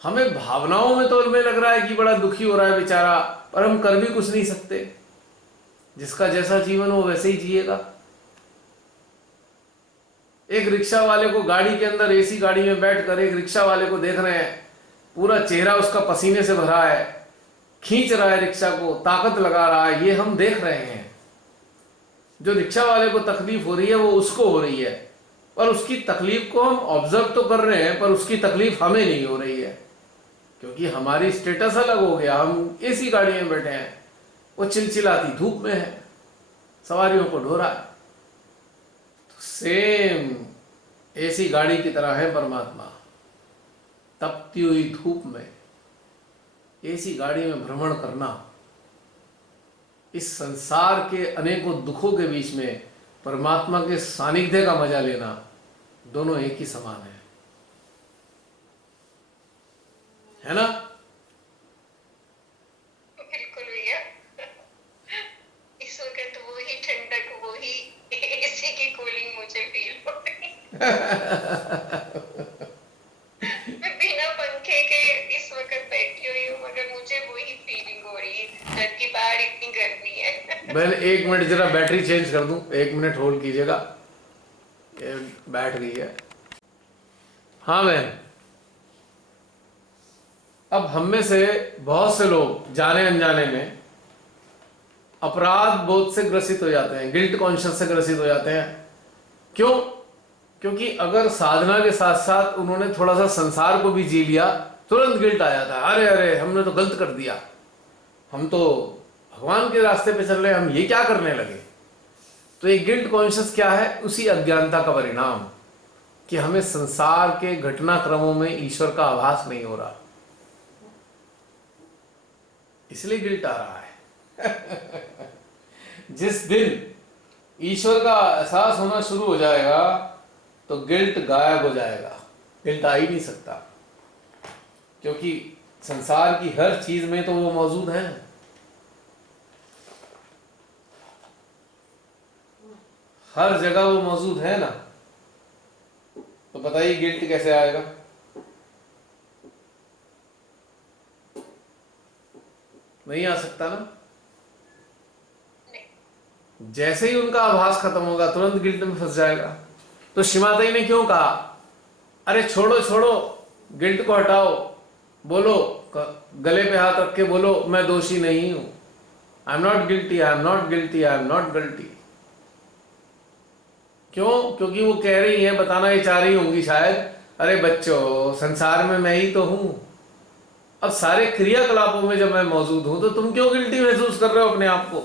हमें भावनाओं में तो हमें लग रहा है कि बड़ा दुखी हो रहा है बेचारा, पर हम कर भी कुछ नहीं सकते। जिसका जैसा जीवन हो वैसे ही जिएगा। एक रिक्शा वाले को गाड़ी के अंदर, एसी गाड़ी में बैठकर एक रिक्शा वाले को देख रहे हैं, पूरा चेहरा उसका पसीने से भरा है, खींच रहा है रिक्शा को, ताकत लगा रहा है, ये हम देख रहे हैं। जो रिक्शा वाले को तकलीफ हो रही है वो उसको हो रही है, और उसकी तकलीफ को हम ऑब्जर्व तो कर रहे हैं, पर उसकी तकलीफ हमें नहीं हो रही है, क्योंकि हमारी स्टेटस अलग हो गया। हम एसी गाड़ी में बैठे हैं, वो चिलचिलाती धूप में है, सवारियों को ढो रहा है। तो सेम एसी गाड़ी की तरह है परमात्मा। तपती हुई धूप में एसी गाड़ी में भ्रमण करना, इस संसार के अनेकों दुखों के बीच में परमात्मा के सानिध्य का मजा लेना, दोनों एक ही समान है ना? बिल्कुल भैया। इस वक्त वो ही ठंडक, वो ही एसी की कूलिंग मुझे फील हो रही मैं बिना पंखे के इस वक्त बैठी हुई हूँ, मगर मुझे वही फीलिंग हो रही है, जबकि बाहर इतनी गर्मी है। मैं 1 मिनट जरा बैटरी चेंज कर दूं, 1 मिनट होल्ड कीजिएगा, ये बैठ गई है। हाँ बहन, अब हम में से बहुत से लोग जाने अनजाने में अपराध बोध से ग्रसित हो जाते हैं, गिल्ट कॉन्शियस से ग्रसित हो जाते हैं। क्यों? क्योंकि अगर साधना के साथ साथ उन्होंने थोड़ा सा संसार को भी जी लिया, तुरंत गिल्ट आ जाता है, अरे अरे हमने तो गलत कर दिया, हम तो भगवान के रास्ते पे चल रहे हैं, हम ये क्या करने लगे। तो ये गिल्ट कॉन्शियस क्या है? उसी अज्ञानता का परिणाम, कि हमें संसार के घटनाक्रमों में ईश्वर का आभास नहीं हो रहा, इसलिए गिल्ट आ रहा है। जिस दिन ईश्वर का एहसास होना शुरू हो जाएगा, तो गिल्ट गायब हो जाएगा, गिल्ट आ ही नहीं सकता, क्योंकि संसार की हर चीज में तो वो मौजूद है। हर जगह वो मौजूद है ना, तो बताइए गिल्ट कैसे आएगा? नहीं आ सकता ना। जैसे ही उनका आभास खत्म होगा, तुरंत गिल्ट में फंस जाएगा। तो श्रीमाता जी ने क्यों कहा, अरे छोड़ो छोड़ो, गिल्ट को हटाओ, बोलो, गले पे हाथ रख के बोलो, मैं दोषी नहीं हूं, I am not guilty, I am not guilty, I am not guilty. क्यों? क्योंकि वो कह रही है, बताना ये चाह रही होंगी शायद, अरे बच्चों, संसार में मैं ही तो हूं, अब सारे क्रियाकलापों में जब मैं मौजूद हूं, तो तुम क्यों गिल्टी महसूस कर रहे हो अपने आप को?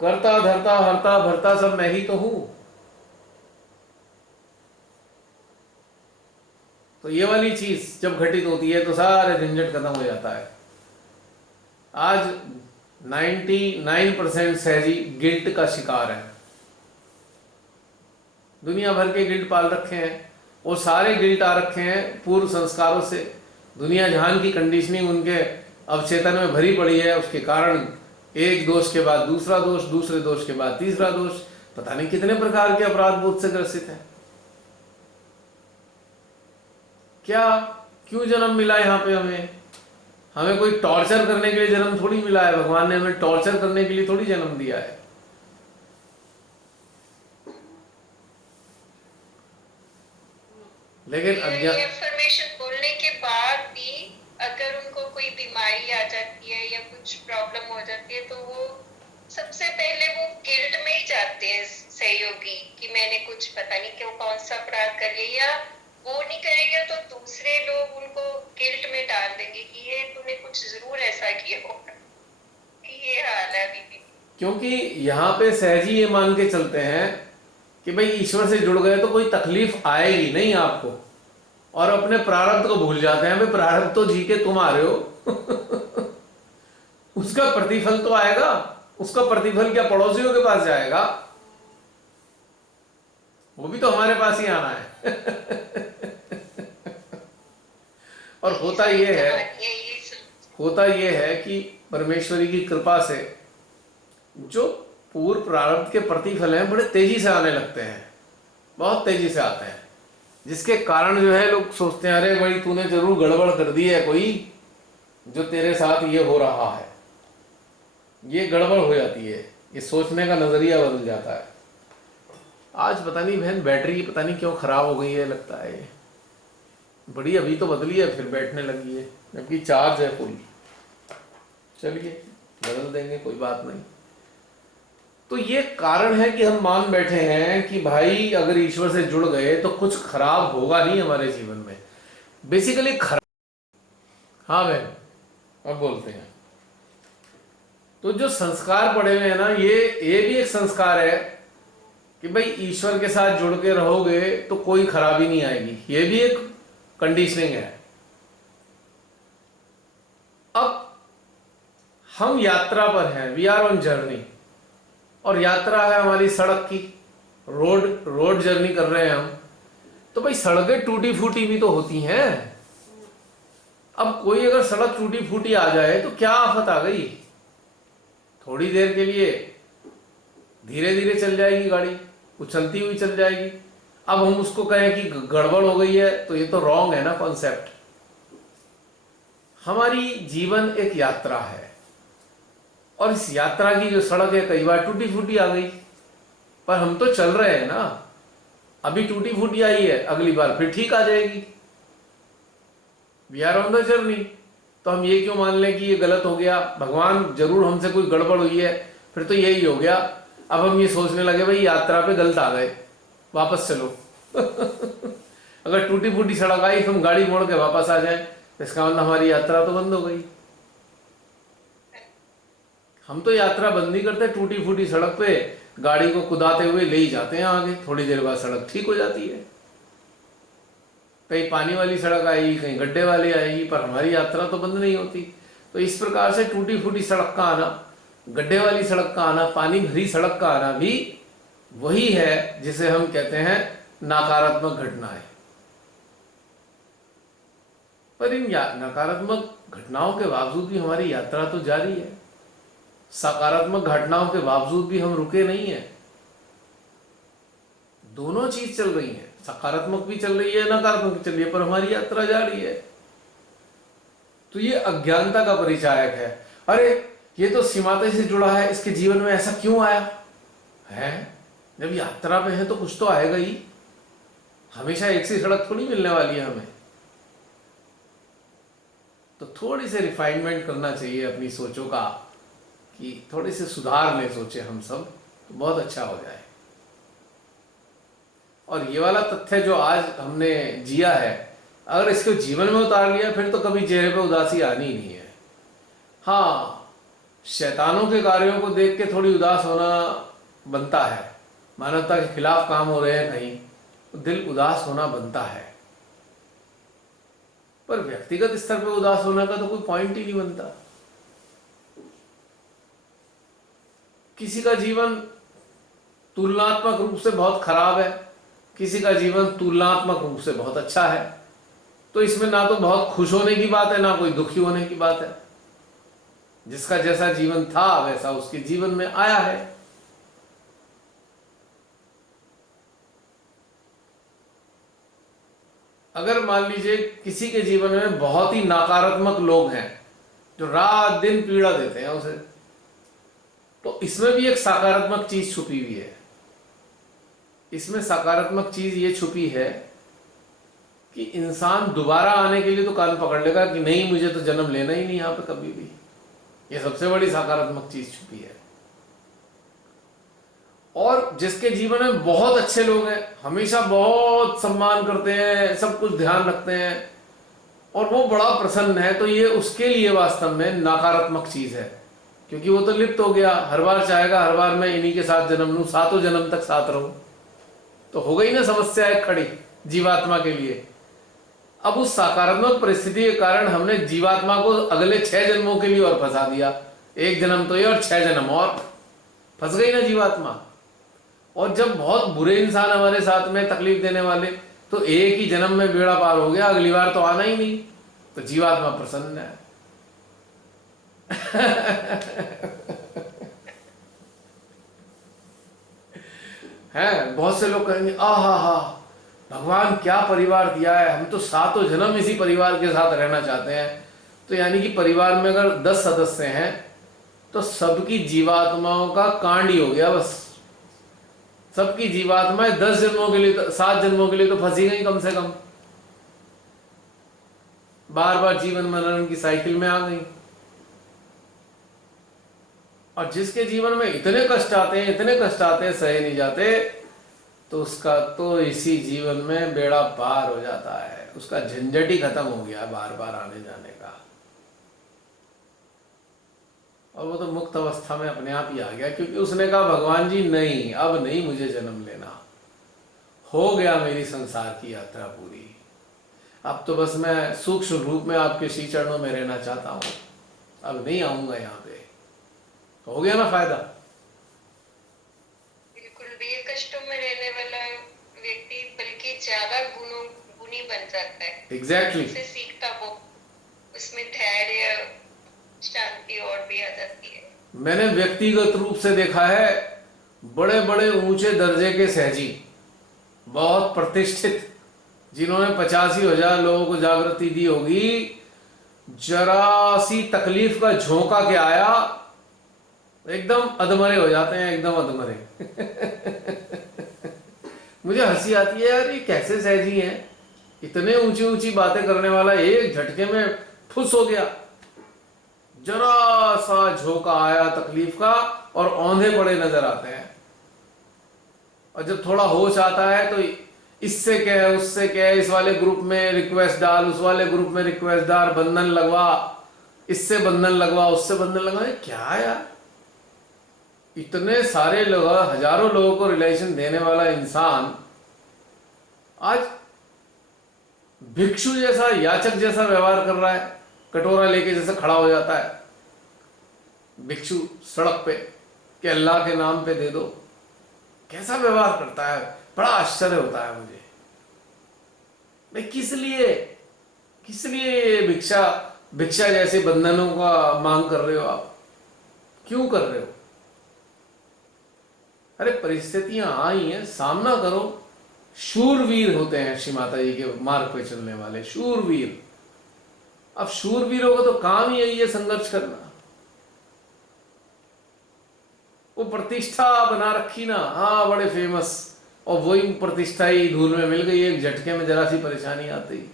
करता धरता हरता भरता सब मैं ही तो हूं। तो ये वाली चीज जब घटित होती है, तो सारे झंझट खत्म हो जाता है। आज 99% सहजी गिल्ट का शिकार है, दुनिया भर के गिल्ट पाल रखे हैं, और सारे गिल्ट आ रखे हैं पूर्व संस्कारों से। दुनिया जहान की कंडीशनिंग उनके अवचेतन में भरी पड़ी है, उसके कारण एक दोष के बाद दूसरा दोष, दूसरे दोष के बाद तीसरा दोष, पता नहीं कितने प्रकार के अपराध बोध से ग्रसित है। क्या क्यों जन्म मिला यहाँ पे? हमें कोई टॉर्चर करने के लिए जन्म थोड़ी मिला है। भगवान ने हमें टॉर्चर करने के लिए थोड़ी जन्म दिया है। लेकिन ये इंफॉर्मेशन बोलने के बाद भी अगर उनको कोई बीमारी आ जाती है या कुछ प्रॉब्लम हो जाती है तो वो सबसे पहले वो गिल्ट में ही जाते हैं सहयोगी कि मैंने कुछ पता नहीं क्यों कौन सा अपराध कर लिया, या वो नहीं करेंगे तो दूसरे लोग उनको गिल्ट में डाल देंगे कि ये तूने कुछ जरूर ऐसा किया होगा। ये हाल है अभी भी, क्योंकि यहाँ पे सहज ही ये मान के चलते हैं कि भाई ईश्वर से जुड़ गए तो कोई तकलीफ आएगी नहीं आपको, और अपने प्रारब्ध को भूल जाते हैं। भाई प्रारब्ध तो जी के तुम आ रहे हो उसका प्रतिफल तो आएगा। उसका प्रतिफल क्या पड़ोसियों के पास जाएगा? वो भी तो हमारे पास ही आना है और होता ये है कि परमेश्वरी की कृपा से जो पूर्व प्रारब्ध के प्रतिफल हैं बड़े तेजी से आने लगते हैं, बहुत तेजी से आते हैं, जिसके कारण जो है लोग सोचते हैं अरे भाई तूने जरूर गड़बड़ कर दी है कोई, जो तेरे साथ ये हो रहा है। ये गड़बड़ हो जाती है, ये सोचने का नजरिया बदल जाता है। आज पता नहीं बहन बैटरी पता नहीं क्यों खराब हो गई है, लगता है बड़ी अभी तो बदली है फिर बैठने लगी है, जबकि चार्ज है फुल। चलिए बदल देंगे, कोई बात नहीं। तो ये कारण है कि हम मान बैठे हैं कि भाई अगर ईश्वर से जुड़ गए तो कुछ खराब होगा नहीं हमारे जीवन में। बेसिकली खराब, हाँ बहन अब बोलते हैं। तो जो संस्कार पड़े हुए हैं ना, ये भी एक संस्कार है कि भाई ईश्वर के साथ जुड़ के रहोगे तो कोई खराबी नहीं आएगी। ये भी एक कंडीशनिंग है। अब हम यात्रा पर हैं, वी आर ऑन जर्नी, और यात्रा है हमारी सड़क की, रोड जर्नी कर रहे हैं हम। तो भाई सड़कें टूटी फूटी भी तो होती हैं। अब कोई अगर सड़क टूटी फूटी आ जाए तो क्या आफत आ गई? थोड़ी देर के लिए धीरे धीरे चल जाएगी गाड़ी, उछलती हुई चल जाएगी। अब हम उसको कहें कि गड़बड़ हो गई है तो ये तो रॉन्ग है ना कॉन्सेप्ट। हमारी जीवन एक यात्रा है, और इस यात्रा की जो सड़क है कई बार टूटी फूटी आ गई, पर हम तो चल रहे हैं ना। अभी टूटी फूटी आई है, अगली बार फिर ठीक आ जाएगी। We are on the journey. तो हम ये क्यों मान लें कि ये गलत हो गया, भगवान जरूर हमसे कोई गड़बड़ हुई है, फिर तो यही हो गया। अब हम ये सोचने लगे भाई यात्रा पे गलत आ गए, वापस चलो अगर टूटी फूटी सड़क आई तो हम गाड़ी मोड़ के वापस आ जाए, इसका मतलब हमारी यात्रा तो बंद हो गई। हम तो यात्रा बंद नहीं करते, टूटी फूटी सड़क पे गाड़ी को कुदाते हुए ले ही जाते हैं आगे। थोड़ी देर बाद सड़क ठीक हो जाती है, कहीं पानी वाली सड़क आएगी, कहीं गड्ढे वाली आएगी, पर हमारी यात्रा तो बंद नहीं होती। तो इस प्रकार से टूटी फूटी सड़क का आना, गड्ढे वाली सड़क का आना, पानी भरी सड़क का आना भी वही है जिसे हम कहते हैं नकारात्मक घटनाएं। पर इन नकारात्मक घटनाओं के बावजूद भी हमारी यात्रा तो जारी है। सकारात्मक घटनाओं के बावजूद भी हम रुके नहीं है। दोनों चीज चल रही है, सकारात्मक भी चल रही है, नकारात्मक भी चल रही है, पर हमारी यात्रा जारी है। तो ये अज्ञानता का परिचायक है। अरे ये तो सीमाते से जुड़ा है, इसके जीवन में ऐसा क्यों आया है? जब यात्रा में है तो कुछ तो आएगा ही। हमेशा एक सी सड़क थोड़ी मिलने वाली है हमें। तो थोड़ी सी रिफाइनमेंट करना चाहिए अपनी सोचों का, कि थोड़ी सी सुधार ले सोचे हम सब, तो बहुत अच्छा हो जाए। और ये वाला तथ्य जो आज हमने जिया है, अगर इसको जीवन में उतार लिया फिर तो कभी चेहरे पे उदासी आनी ही नहीं है। हाँ, शैतानों के कार्यों को देख के थोड़ी उदास होना बनता है, मानवता के खिलाफ काम हो रहे हैं कहीं, तो दिल उदास होना बनता है। पर व्यक्तिगत स्तर पे उदास होने का तो कोई पॉइंट ही नहीं बनता। किसी का जीवन तुलनात्मक रूप से बहुत खराब है, किसी का जीवन तुलनात्मक रूप से बहुत अच्छा है, तो इसमें ना तो बहुत खुश होने की बात है, ना कोई दुखी होने की बात है। जिसका जैसा जीवन था वैसा उसके जीवन में आया है। अगर मान लीजिए किसी के जीवन में बहुत ही नकारात्मक लोग हैं जो रात दिन पीड़ा देते हैं उसे, तो इसमें भी एक सकारात्मक चीज छुपी हुई है। इसमें सकारात्मक चीज ये छुपी है कि इंसान दोबारा आने के लिए तो कान पकड़ लेगा कि नहीं, मुझे तो जन्म लेना ही नहीं यहां पे कभी भी। ये सबसे बड़ी सकारात्मक चीज छुपी है। और जिसके जीवन में बहुत अच्छे लोग हैं, हमेशा बहुत सम्मान करते हैं, सब कुछ ध्यान रखते हैं और वो बड़ा प्रसन्न है, तो ये उसके लिए वास्तव में नकारात्मक चीज है, क्योंकि वो तो लिप्त हो गया। हर बार चाहेगा हर बार मैं इन्हीं के साथ जन्म लूं, सातों जन्म तक साथ रहूं, तो हो गई ना समस्या एक खड़ी जीवात्मा के लिए। अब उस सकारात्मक परिस्थिति के कारण हमने जीवात्मा को अगले 6 जन्मों के लिए और फंसा दिया। 1 जन्म तो ये और 6 जन्म और फंस गई ना जीवात्मा। और जब बहुत बुरे इंसान हमारे साथ में तकलीफ देने वाले, तो एक ही जन्म में बेड़ा पार हो गया, अगली बार तो आना ही नहीं, तो जीवात्मा प्रसन्न है। है बहुत से लोग कहेंगे आहा हा, भगवान क्या परिवार दिया है, हम तो सातों जन्म इसी परिवार के साथ रहना चाहते हैं। तो यानी कि परिवार में अगर 10 सदस्य हैं तो सबकी जीवात्माओं का कांड ही हो गया बस। सबकी जीवात्माएं 10 जन्मों के लिए, 7 जन्मों के लिए तो फंसी गई कम से कम, बार बार जीवन मरण की साइकिल में आ गई। और जिसके जीवन में इतने कष्ट आते हैं, इतने कष्ट आते हैं, सहे नहीं जाते, तो उसका तो इसी जीवन में बेड़ा पार हो जाता है, उसका झंझट ही खत्म हो गया बार बार आने जाने का, और वो तो मुक्त अवस्था में अपने आप ही आ गया, क्योंकि उसने कहा भगवान जी नहीं, अब नहीं मुझे जन्म लेना, हो गया मेरी संसार की यात्रा पूरी, अब तो बस मैं सूक्ष्म रूप में आपके श्री चरणों में रहना चाहता हूं, अब नहीं आऊंगा यहाँ पे। हो गया ना फायदा। बिल्कुल भी कष्टों में रहने वाला व्यक्ति बल्कि ज्यादा गुणी बन जाता है। एग्जैक्टली से सीखता वो, उसमें धैर्य शांति और भी आ जाती है। मैंने व्यक्तिगत रूप से देखा है, बड़े बड़े ऊंचे दर्जे के सहजी, बहुत प्रतिष्ठित, जिन्होंने 85,000 लोगों को जागृति दी होगी, जरा सी तकलीफ का झोंका के आया एकदम अधमरे हो जाते हैं, एकदम अधमरे। मुझे हंसी आती है यार, ये कैसे सहजी हैं, इतने ऊंची ऊंची बातें करने वाला एक झटके में फुस हो गया, जरा सा झोंका आया तकलीफ का और औंधे पड़े नजर आते हैं। और जब थोड़ा होश आता है तो इससे क्या है, उससे क्या है, इस वाले ग्रुप में रिक्वेस्ट डाल, उस वाले ग्रुप में रिक्वेस्ट डाल, बंधन लगवा, इससे बंधन लगवा, उससे बंधन लगवा। क्या यार, इतने सारे लोग, हजारों लोगों को रिलेशन देने वाला इंसान आज भिक्षु जैसा, याचक जैसा व्यवहार कर रहा है, कटोरा लेके जैसे खड़ा हो जाता है भिक्षु सड़क पे कि अल्लाह के नाम पे दे दो। कैसा व्यवहार करता है, बड़ा आश्चर्य होता है मुझे। भाई किस लिए भिक्षा जैसे बंधनों का मांग कर रहे हो आप, क्यों कर रहे हो? अरे परिस्थितियां आई हैं, सामना करो। शूरवीर होते हैं श्री माता जी के मार्ग पे चलने वाले, शूरवीर। अब शूरवीरों का तो काम ही यही है, संघर्ष करना। वो प्रतिष्ठा बना रखी ना, हाँ बड़े फेमस, और वही प्रतिष्ठा ही धूल में मिल गई, एक झटके में जरा सी परेशानी आती,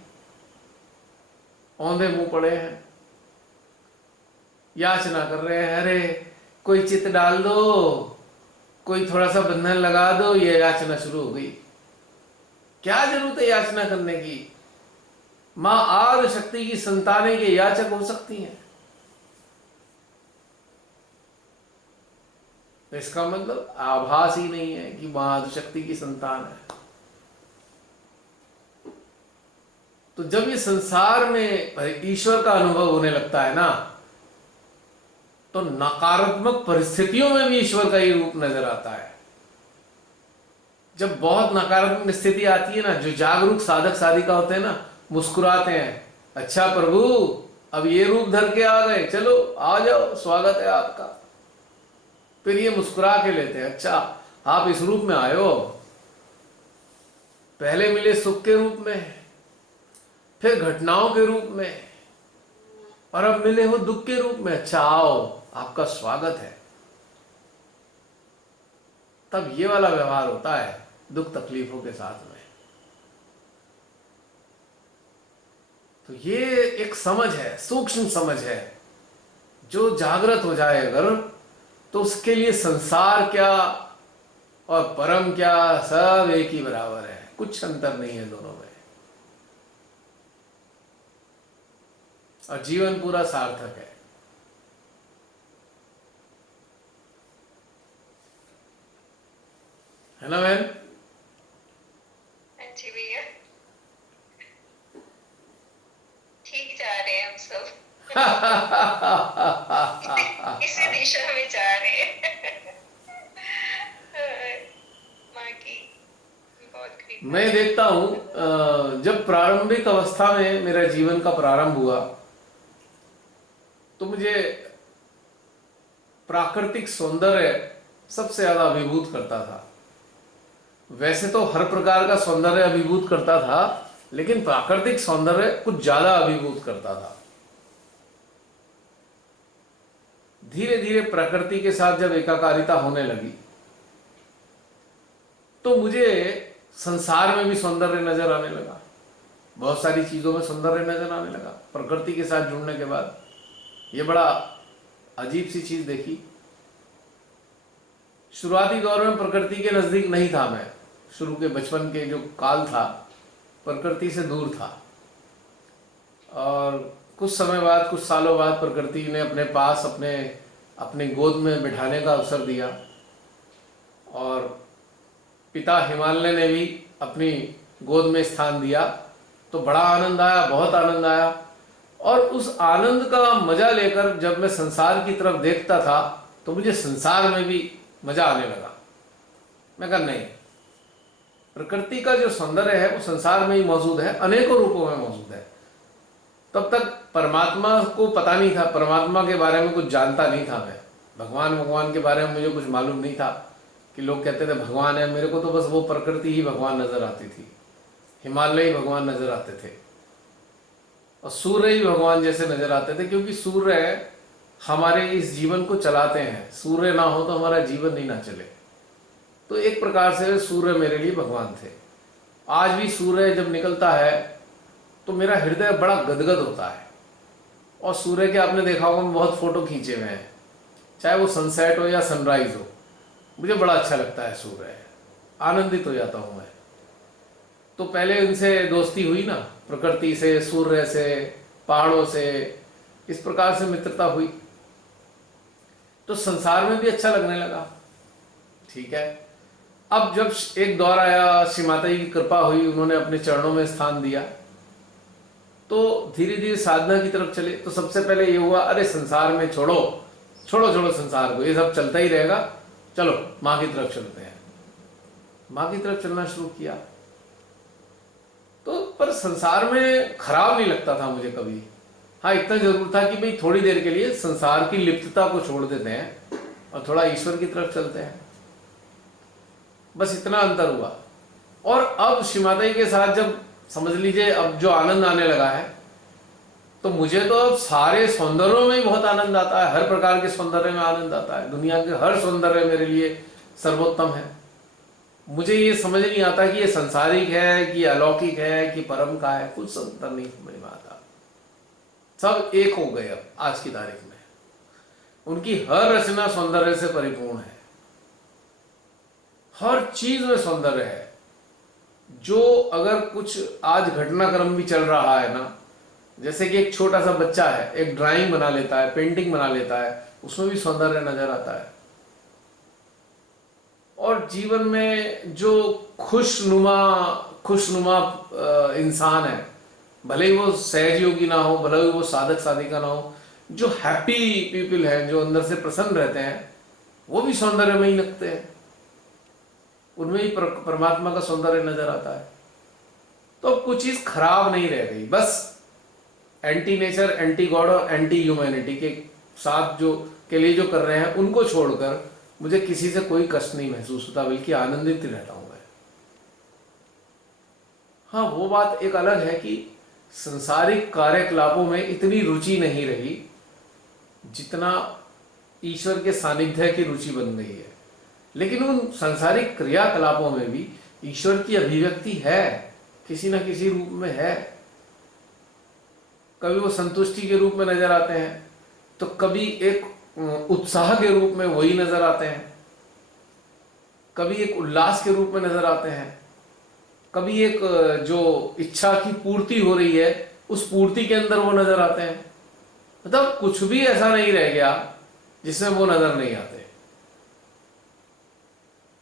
औंधे मुंह पड़े हैं, याचना कर रहे हैं, अरे कोई चित डाल दो, कोई थोड़ा सा बंधन लगा दो, ये याचना शुरू हो गई। क्या जरूरत है याचना करने की? मां आदि शक्ति की संतानें के याचक हो सकती हैं। तो इसका मतलब आभास ही नहीं है कि मां आदि शक्ति की संतान है। तो जब ये संसार में ईश्वर का अनुभव होने लगता है ना, तो नकारात्मक परिस्थितियों में भी ईश्वर का ही रूप नजर आता है। जब बहुत नकारात्मक स्थिति आती है ना, जो जागरूक साधक साधिका होते हैं ना, मुस्कुराते हैं, अच्छा प्रभु अब ये रूप धर के आ गए, चलो आ जाओ, स्वागत है आपका। फिर ये मुस्कुरा के लेते हैं, अच्छा आप इस रूप में आए हो, पहले मिले सुख के रूप में, फिर घटनाओं के रूप में, और अब मिले हो दुख के रूप में, अच्छा आओ आपका स्वागत है। तब ये वाला व्यवहार होता है दुख तकलीफों के साथ में। तो ये एक समझ है, सूक्ष्म समझ है, जो जागृत हो जाए अगर, तो उसके लिए संसार क्या और परम क्या सब एक ही बराबर है, कुछ अंतर नहीं है दोनों में, और जीवन पूरा सार्थक है। है ना बहन? जी भैया, ठीक जा रहे हैं हम सब। इसी दिशा में जा रहे हैं। माँ की बहुत कृपा। मैं देखता हूं, जब प्रारंभिक अवस्था में मेरा जीवन का प्रारंभ हुआ तो मुझे प्राकृतिक सौंदर्य सबसे ज्यादा अभिभूत करता था। वैसे तो हर प्रकार का सौंदर्य अभिभूत करता था, लेकिन प्राकृतिक सौंदर्य कुछ ज्यादा अभिभूत करता था। धीरे धीरे प्रकृति के साथ जब एकाकारिता होने लगी तो मुझे संसार में भी सौंदर्य नजर आने लगा, बहुत सारी चीजों में सौंदर्य नजर आने लगा प्रकृति के साथ जुड़ने के बाद। ये बड़ा अजीब सी चीज देखी। शुरुआती दौर में प्रकृति के नजदीक नहीं था मैं, शुरू के बचपन के जो काल था प्रकृति से दूर था, और कुछ समय बाद, कुछ सालों बाद प्रकृति ने अपने पास अपने गोद में बिठाने का अवसर दिया, और पिता हिमालय ने भी अपनी गोद में स्थान दिया। तो बड़ा आनंद आया, बहुत आनंद आया, और उस आनंद का मजा लेकर जब मैं संसार की तरफ देखता था तो मुझे संसार में भी मजा आने लगा। मैं कहा नहीं, प्रकृति का जो सौंदर्य है वो संसार में ही मौजूद है, अनेकों रूपों में मौजूद है। तब तक परमात्मा को पता नहीं था, परमात्मा के बारे में कुछ जानता नहीं था मैं, भगवान के बारे में मुझे कुछ मालूम नहीं था कि लोग कहते थे भगवान है। मेरे को तो बस वो प्रकृति ही भगवान नजर आती थी, हिमालय ही भगवान नजर आते थे, और सूर्य ही भगवान जैसे नजर आते थे, क्योंकि सूर्य हमारे इस जीवन को चलाते हैं। सूर्य ना हो तो हमारा जीवन नहीं ना चले। तो एक प्रकार से सूर्य मेरे लिए भगवान थे। आज भी सूर्य जब निकलता है तो मेरा हृदय बड़ा गदगद होता है। और सूर्य के आपने देखा होगा, बहुत फोटो खींचे हुए हैं, चाहे वो सनसेट हो या सनराइज हो, मुझे बड़ा अच्छा लगता है सूर्य, आनंदित हो जाता हूं मैं। तो पहले इनसे दोस्ती हुई ना, प्रकृति से, सूर्य से, पहाड़ों से, इस प्रकार से मित्रता हुई, तो संसार में भी अच्छा लगने लगा। ठीक है, अब जब एक दौर आया, श्री माता जी की कृपा हुई, उन्होंने अपने चरणों में स्थान दिया, तो धीरे धीरे साधना की तरफ चले। तो सबसे पहले ये हुआ, अरे संसार में छोड़ो संसार को, ये सब चलता ही रहेगा, चलो माँ की तरफ चलते हैं। माँ की तरफ चलना शुरू किया। तो पर संसार में खराब नहीं लगता था मुझे कभी। हाँ, इतना जरूर था कि भाई थोड़ी देर के लिए संसार की लिप्तता को छोड़ देते हैं और थोड़ा ईश्वर की तरफ चलते हैं, बस इतना अंतर हुआ। और अब श्री माता जी के साथ जब समझ लीजिए अब जो आनंद आने लगा है, तो मुझे तो अब सारे सौंदर्यों में ही बहुत आनंद आता है, हर प्रकार के सौंदर्य में आनंद आता है। दुनिया के हर सौंदर्य मेरे लिए सर्वोत्तम है। मुझे ये समझ नहीं आता कि ये संसारिक है कि अलौकिक है कि परम का है, कुछ अंतर नहीं समझ में आता। सब एक हो गए अब आज की तारीख में। उनकी हर रचना सौंदर्य से परिपूर्ण है, हर चीज में सौंदर्य है। जो अगर कुछ आज घटनाक्रम भी चल रहा है ना, जैसे कि एक छोटा सा बच्चा है, एक ड्राइंग बना लेता है, पेंटिंग बना लेता है, उसमें भी सौंदर्य नजर आता है। और जीवन में जो खुशनुमा इंसान है, भले ही वो सहज योगी ना हो, भले ही वो साधक साधिका ना हो, जो हैप्पी पीपल है, जो अंदर से प्रसन्न रहते हैं, वो भी सौंदर्य में ही लगते हैं, उनमें ही परमात्मा का सौंदर्य नजर आता है। तो अब कुछ चीज खराब नहीं रह गई, बस एंटी नेचर, एंटी गॉड और एंटी ह्यूमैनिटी के साथ जो के लिए जो कर रहे हैं, उनको छोड़कर मुझे किसी से कोई कष्ट नहीं महसूस होता, बल्कि आनंदित ही रहता हूं मैं। हाँ, वो बात एक अलग है कि संसारिक कार्यकलापों में इतनी रुचि नहीं रही जितना ईश्वर के सानिध्य की रुचि बन गई है। लेकिन उन सांसारिक क्रियाकलापों में भी ईश्वर की अभिव्यक्ति है, किसी न किसी रूप में है। कभी वो संतुष्टि के रूप में नजर आते हैं, तो कभी एक उत्साह के रूप में वही नजर आते हैं, कभी एक उल्लास के रूप में नजर आते हैं, कभी एक जो इच्छा की पूर्ति हो रही है उस पूर्ति के अंदर वो नजर आते हैं। मतलब कुछ भी ऐसा नहीं रह गया जिसमें वो नजर नहीं आते।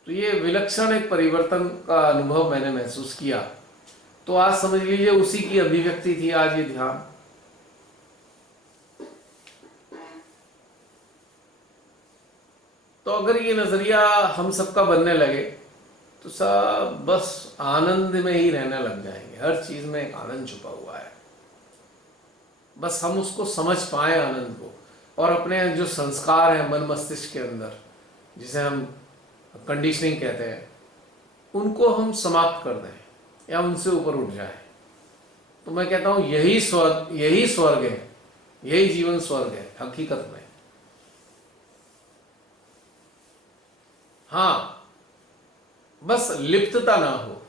तो ये विलक्षण एक परिवर्तन का अनुभव मैंने महसूस किया। तो आज समझ लीजिए उसी की अभिव्यक्ति थी आज ये ध्यान। तो अगर ये नजरिया हम सबका बनने लगे तो सब बस आनंद में ही रहने लग जाएंगे। हर चीज में एक आनंद छुपा हुआ है, बस हम उसको समझ पाए आनंद को, और अपने जो संस्कार हैं मन मस्तिष्क के अंदर, जिसे हम कंडीशनिंग कहते हैं, उनको हम समाप्त कर दें या उनसे ऊपर उठ जाए। तो मैं कहता हूं यही स्वर्ग है, यही जीवन स्वर्ग है हकीकत में। हाँ, बस लिप्तता ना हो,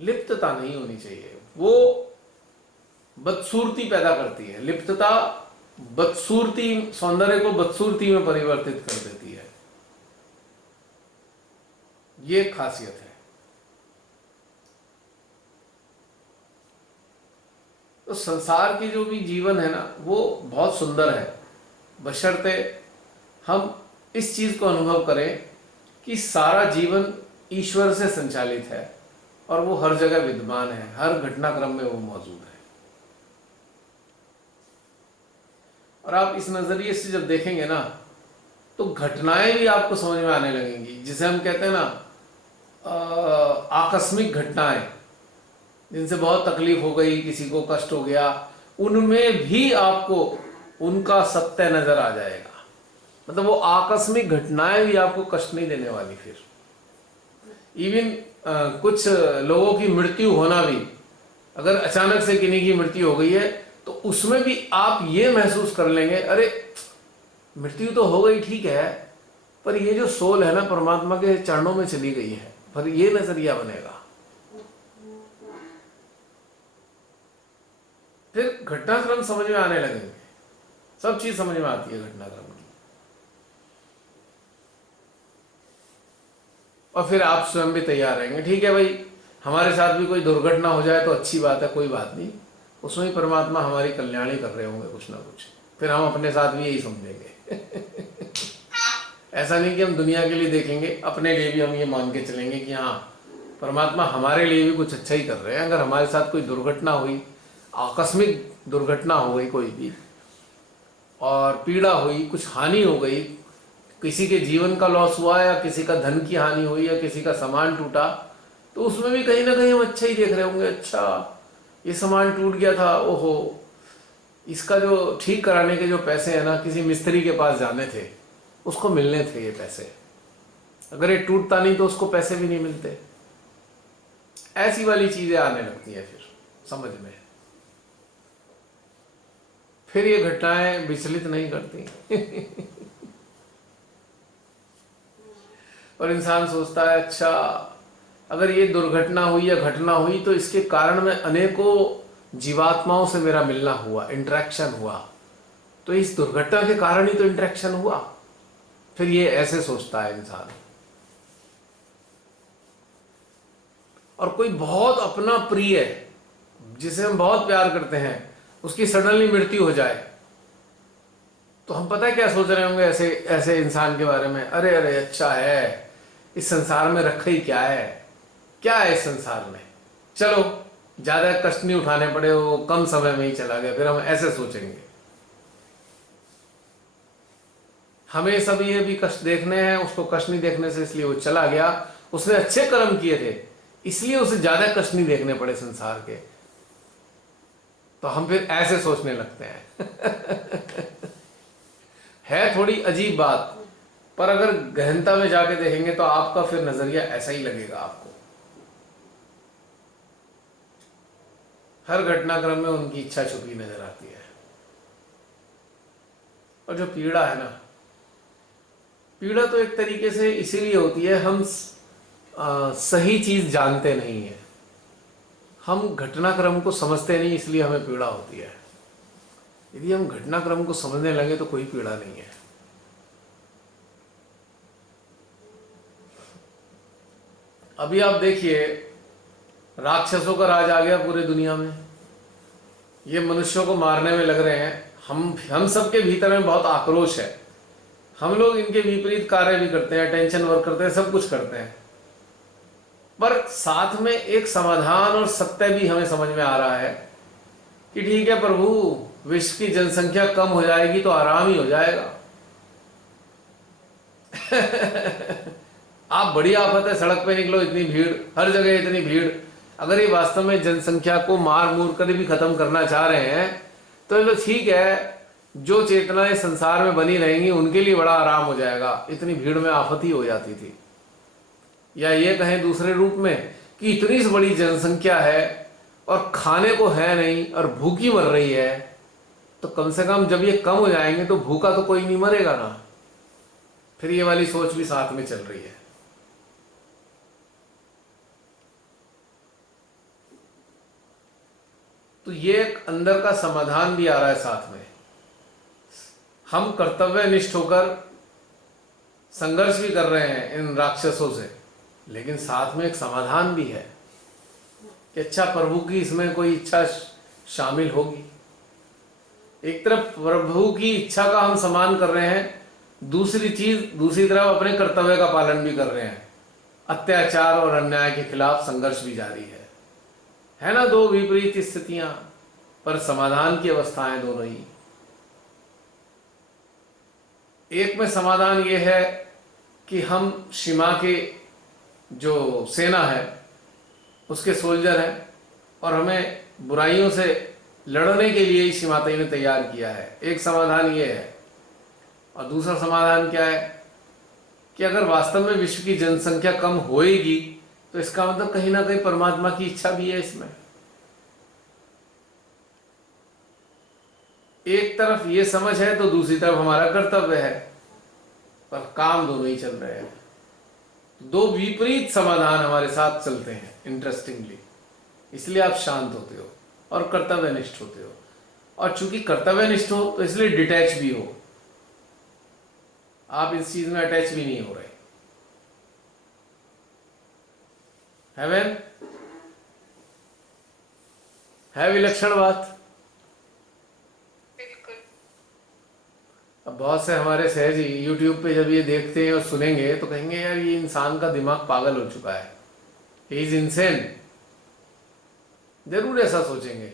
लिप्तता नहीं होनी चाहिए। वो बदसूरती पैदा करती है। लिप्तता बदसूरती, सौंदर्य को बदसूरती में परिवर्तित कर देती है। ये खासियत है। तो संसार की जो भी जीवन है ना, वो बहुत सुंदर है, बशर्ते हम इस चीज को अनुभव करें कि सारा जीवन ईश्वर से संचालित है और वो हर जगह विद्यमान है, हर घटनाक्रम में वो मौजूद है। और आप इस नजरिए से जब देखेंगे ना, तो घटनाएं भी आपको समझ में आने लगेंगी। जिसे हम कहते हैं ना आकस्मिक घटनाएं, जिनसे बहुत तकलीफ हो गई, किसी को कष्ट हो गया, उनमें भी आपको उनका सत्य नजर आ जाएगा। मतलब वो आकस्मिक घटनाएं भी आपको कष्ट नहीं देने वाली। फिर इवन कुछ लोगों की मृत्यु होना भी, अगर अचानक से किन्हीं की मृत्यु हो गई है, तो उसमें भी आप ये महसूस कर लेंगे, अरे मृत्यु तो हो गई ठीक है, पर ये जो सोल है ना परमात्मा के चरणों में चली गई है। पर ये नजरिया बनेगा। फिर घटनाक्रम समझ में आने लगेंगे, सब चीज समझ में आती है घटनाक्रम की। और फिर आप स्वयं भी तैयार रहेंगे, ठीक है भाई, हमारे साथ भी कोई दुर्घटना हो जाए तो अच्छी बात है, कोई बात नहीं, उसमें ही परमात्मा हमारी कल्याणी कर रहे होंगे कुछ ना कुछ। फिर हम अपने साथ भी यही समझेंगे। ऐसा नहीं कि हम दुनिया के लिए देखेंगे, अपने लिए भी हम ये मान के चलेंगे कि हाँ परमात्मा हमारे लिए भी कुछ अच्छा ही कर रहे हैं। अगर हमारे साथ कोई दुर्घटना हुई, आकस्मिक दुर्घटना हो गई कोई भी, और पीड़ा हुई, कुछ हानि हो गई, किसी के जीवन का लॉस हुआ या किसी का धन की हानि हुई या किसी का सामान टूटा, तो उसमें भी कहीं ना कहीं हम अच्छा ही देख रहे होंगे। अच्छा ये सामान टूट गया था, ओहो, इसका जो ठीक कराने के जो पैसे हैं ना, किसी मिस्त्री के पास जाने थे, उसको मिलने थे ये पैसे। अगर ये टूटता नहीं तो उसको पैसे भी नहीं मिलते। ऐसी वाली चीजें आने लगती हैं फिर समझ में। फिर ये घटनाएं विचलित नहीं करती। और इंसान सोचता है, अच्छा अगर ये दुर्घटना हुई या घटना हुई तो इसके कारण में अनेकों जीवात्माओं से मेरा मिलना हुआ, इंटरेक्शन हुआ, तो इस दुर्घटना के कारण ही तो इंटरेक्शन हुआ। फिर ये ऐसे सोचता है इंसान। और कोई बहुत अपना प्रिय है, जिसे हम बहुत प्यार करते हैं, उसकी सडनली मृत्यु हो जाए, तो हम पता है क्या सोच रहे होंगे ऐसे ऐसे इंसान के बारे में, अरे अरे अच्छा है, इस संसार में रखा ही क्या है, क्या है इस संसार में, चलो ज्यादा कष्ट नहीं उठाने पड़े, वो कम समय में ही चला गया। फिर हम ऐसे सोचेंगे, हमें सब ये भी कष्ट देखने हैं, उसको कष्ट नहीं देखने से, इसलिए वो चला गया। उसने अच्छे कर्म किए थे इसलिए उसे ज्यादा कष्ट नहीं देखने पड़े संसार के। तो हम फिर ऐसे सोचने लगते हैं। है थोड़ी अजीब बात, पर अगर गहनता में जाके देखेंगे तो आपका फिर नजरिया ऐसा ही लगेगा आपको। हर घटनाक्रम में उनकी इच्छा छुपी नजर आती है। और जो पीड़ा है ना, पीड़ा तो एक तरीके से इसीलिए होती है, हम सही चीज जानते नहीं है, हम घटनाक्रम को समझते नहीं, इसलिए हमें पीड़ा होती है। यदि हम घटनाक्रम को समझने लगे तो कोई पीड़ा नहीं है। अभी आप देखिए, राक्षसों का राज आ गया पूरे दुनिया में, ये मनुष्यों को मारने में लग रहे हैं। हम सबके भीतर में बहुत आक्रोश है, हम लोग इनके विपरीत कार्य भी करते हैं, टेंशन वर्क करते हैं, सब कुछ करते हैं, पर साथ में एक समाधान और सत्य भी हमें समझ में आ रहा है कि ठीक है प्रभु, विश्व की जनसंख्या कम हो जाएगी तो आराम ही हो जाएगा। आप बड़ी आफत है, सड़क पे निकलो इतनी भीड़, हर जगह इतनी भीड़। अगर ये वास्तव में जनसंख्या को मार मूर कर भी खत्म करना चाह रहे हैं तो ये ठीक है, जो चेतनाएं संसार में बनी रहेंगी उनके लिए बड़ा आराम हो जाएगा। इतनी भीड़ में आफत ही हो जाती थी। या ये कहें दूसरे रूप में कि इतनी बड़ी जनसंख्या है और खाने को है नहीं और भूखी मर रही है, तो कम से कम जब ये कम हो जाएंगे तो भूखा तो कोई नहीं मरेगा ना। फिर ये वाली सोच भी साथ में चल रही है। तो ये एक अंदर का समाधान भी आ रहा है साथ में। हम कर्तव्यनिष्ठ होकर संघर्ष भी कर रहे हैं इन राक्षसों से, लेकिन साथ में एक समाधान भी है कि अच्छा, प्रभु की इसमें कोई इच्छा शामिल होगी। एक तरफ प्रभु की इच्छा का हम सम्मान कर रहे हैं, दूसरी तरफ अपने कर्तव्य का पालन भी कर रहे हैं। अत्याचार और अन्याय के खिलाफ संघर्ष भी जारी है ना। दो विपरीत स्थितियां, पर समाधान की अवस्थाएं दोनों ही। एक में समाधान यह है कि हम सीमा के जो सेना है उसके सोल्जर हैं और हमें बुराइयों से लड़ने के लिए ही सीमातें ने तैयार किया है। एक समाधान यह है। और दूसरा समाधान क्या है कि अगर वास्तव में विश्व की जनसंख्या कम होएगी तो इसका मतलब कहीं ना कहीं परमात्मा की इच्छा भी है इसमें। एक तरफ ये समझ है तो दूसरी तरफ हमारा कर्तव्य है, पर काम दोनों ही चल रहे हैं। दो विपरीत समाधान हमारे साथ चलते हैं इंटरेस्टिंगली। इसलिए आप शांत होते हो और कर्तव्यनिष्ठ होते हो, और चूंकि कर्तव्यनिष्ठ हो तो इसलिए डिटैच भी हो। आप इस चीज में अटैच भी नहीं हो रहे। हेवन है विलक्षण बात। अब बहुत से हमारे सहज यूट्यूब पे जब ये देखते हैं और सुनेंगे तो कहेंगे यार ये इंसान का दिमाग पागल हो चुका है, ही इज इनसेन। जरूर ऐसा सोचेंगे,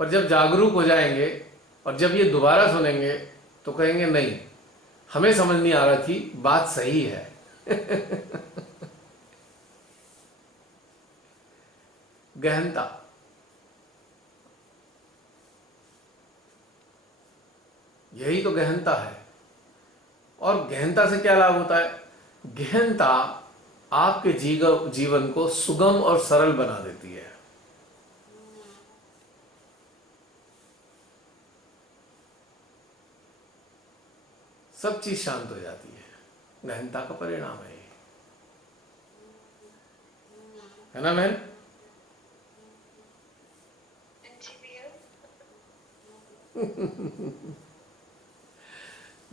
पर जब जागरूक हो जाएंगे और जब ये दोबारा सुनेंगे तो कहेंगे नहीं, हमें समझ नहीं आ रहा थी, बात सही है। गहनता, यही तो गहनता है। और गहनता से क्या लाभ होता है? गहनता आपके जीवन को सुगम और सरल बना देती है। सब चीज शांत हो जाती है, गहनता का परिणाम है ना बहन?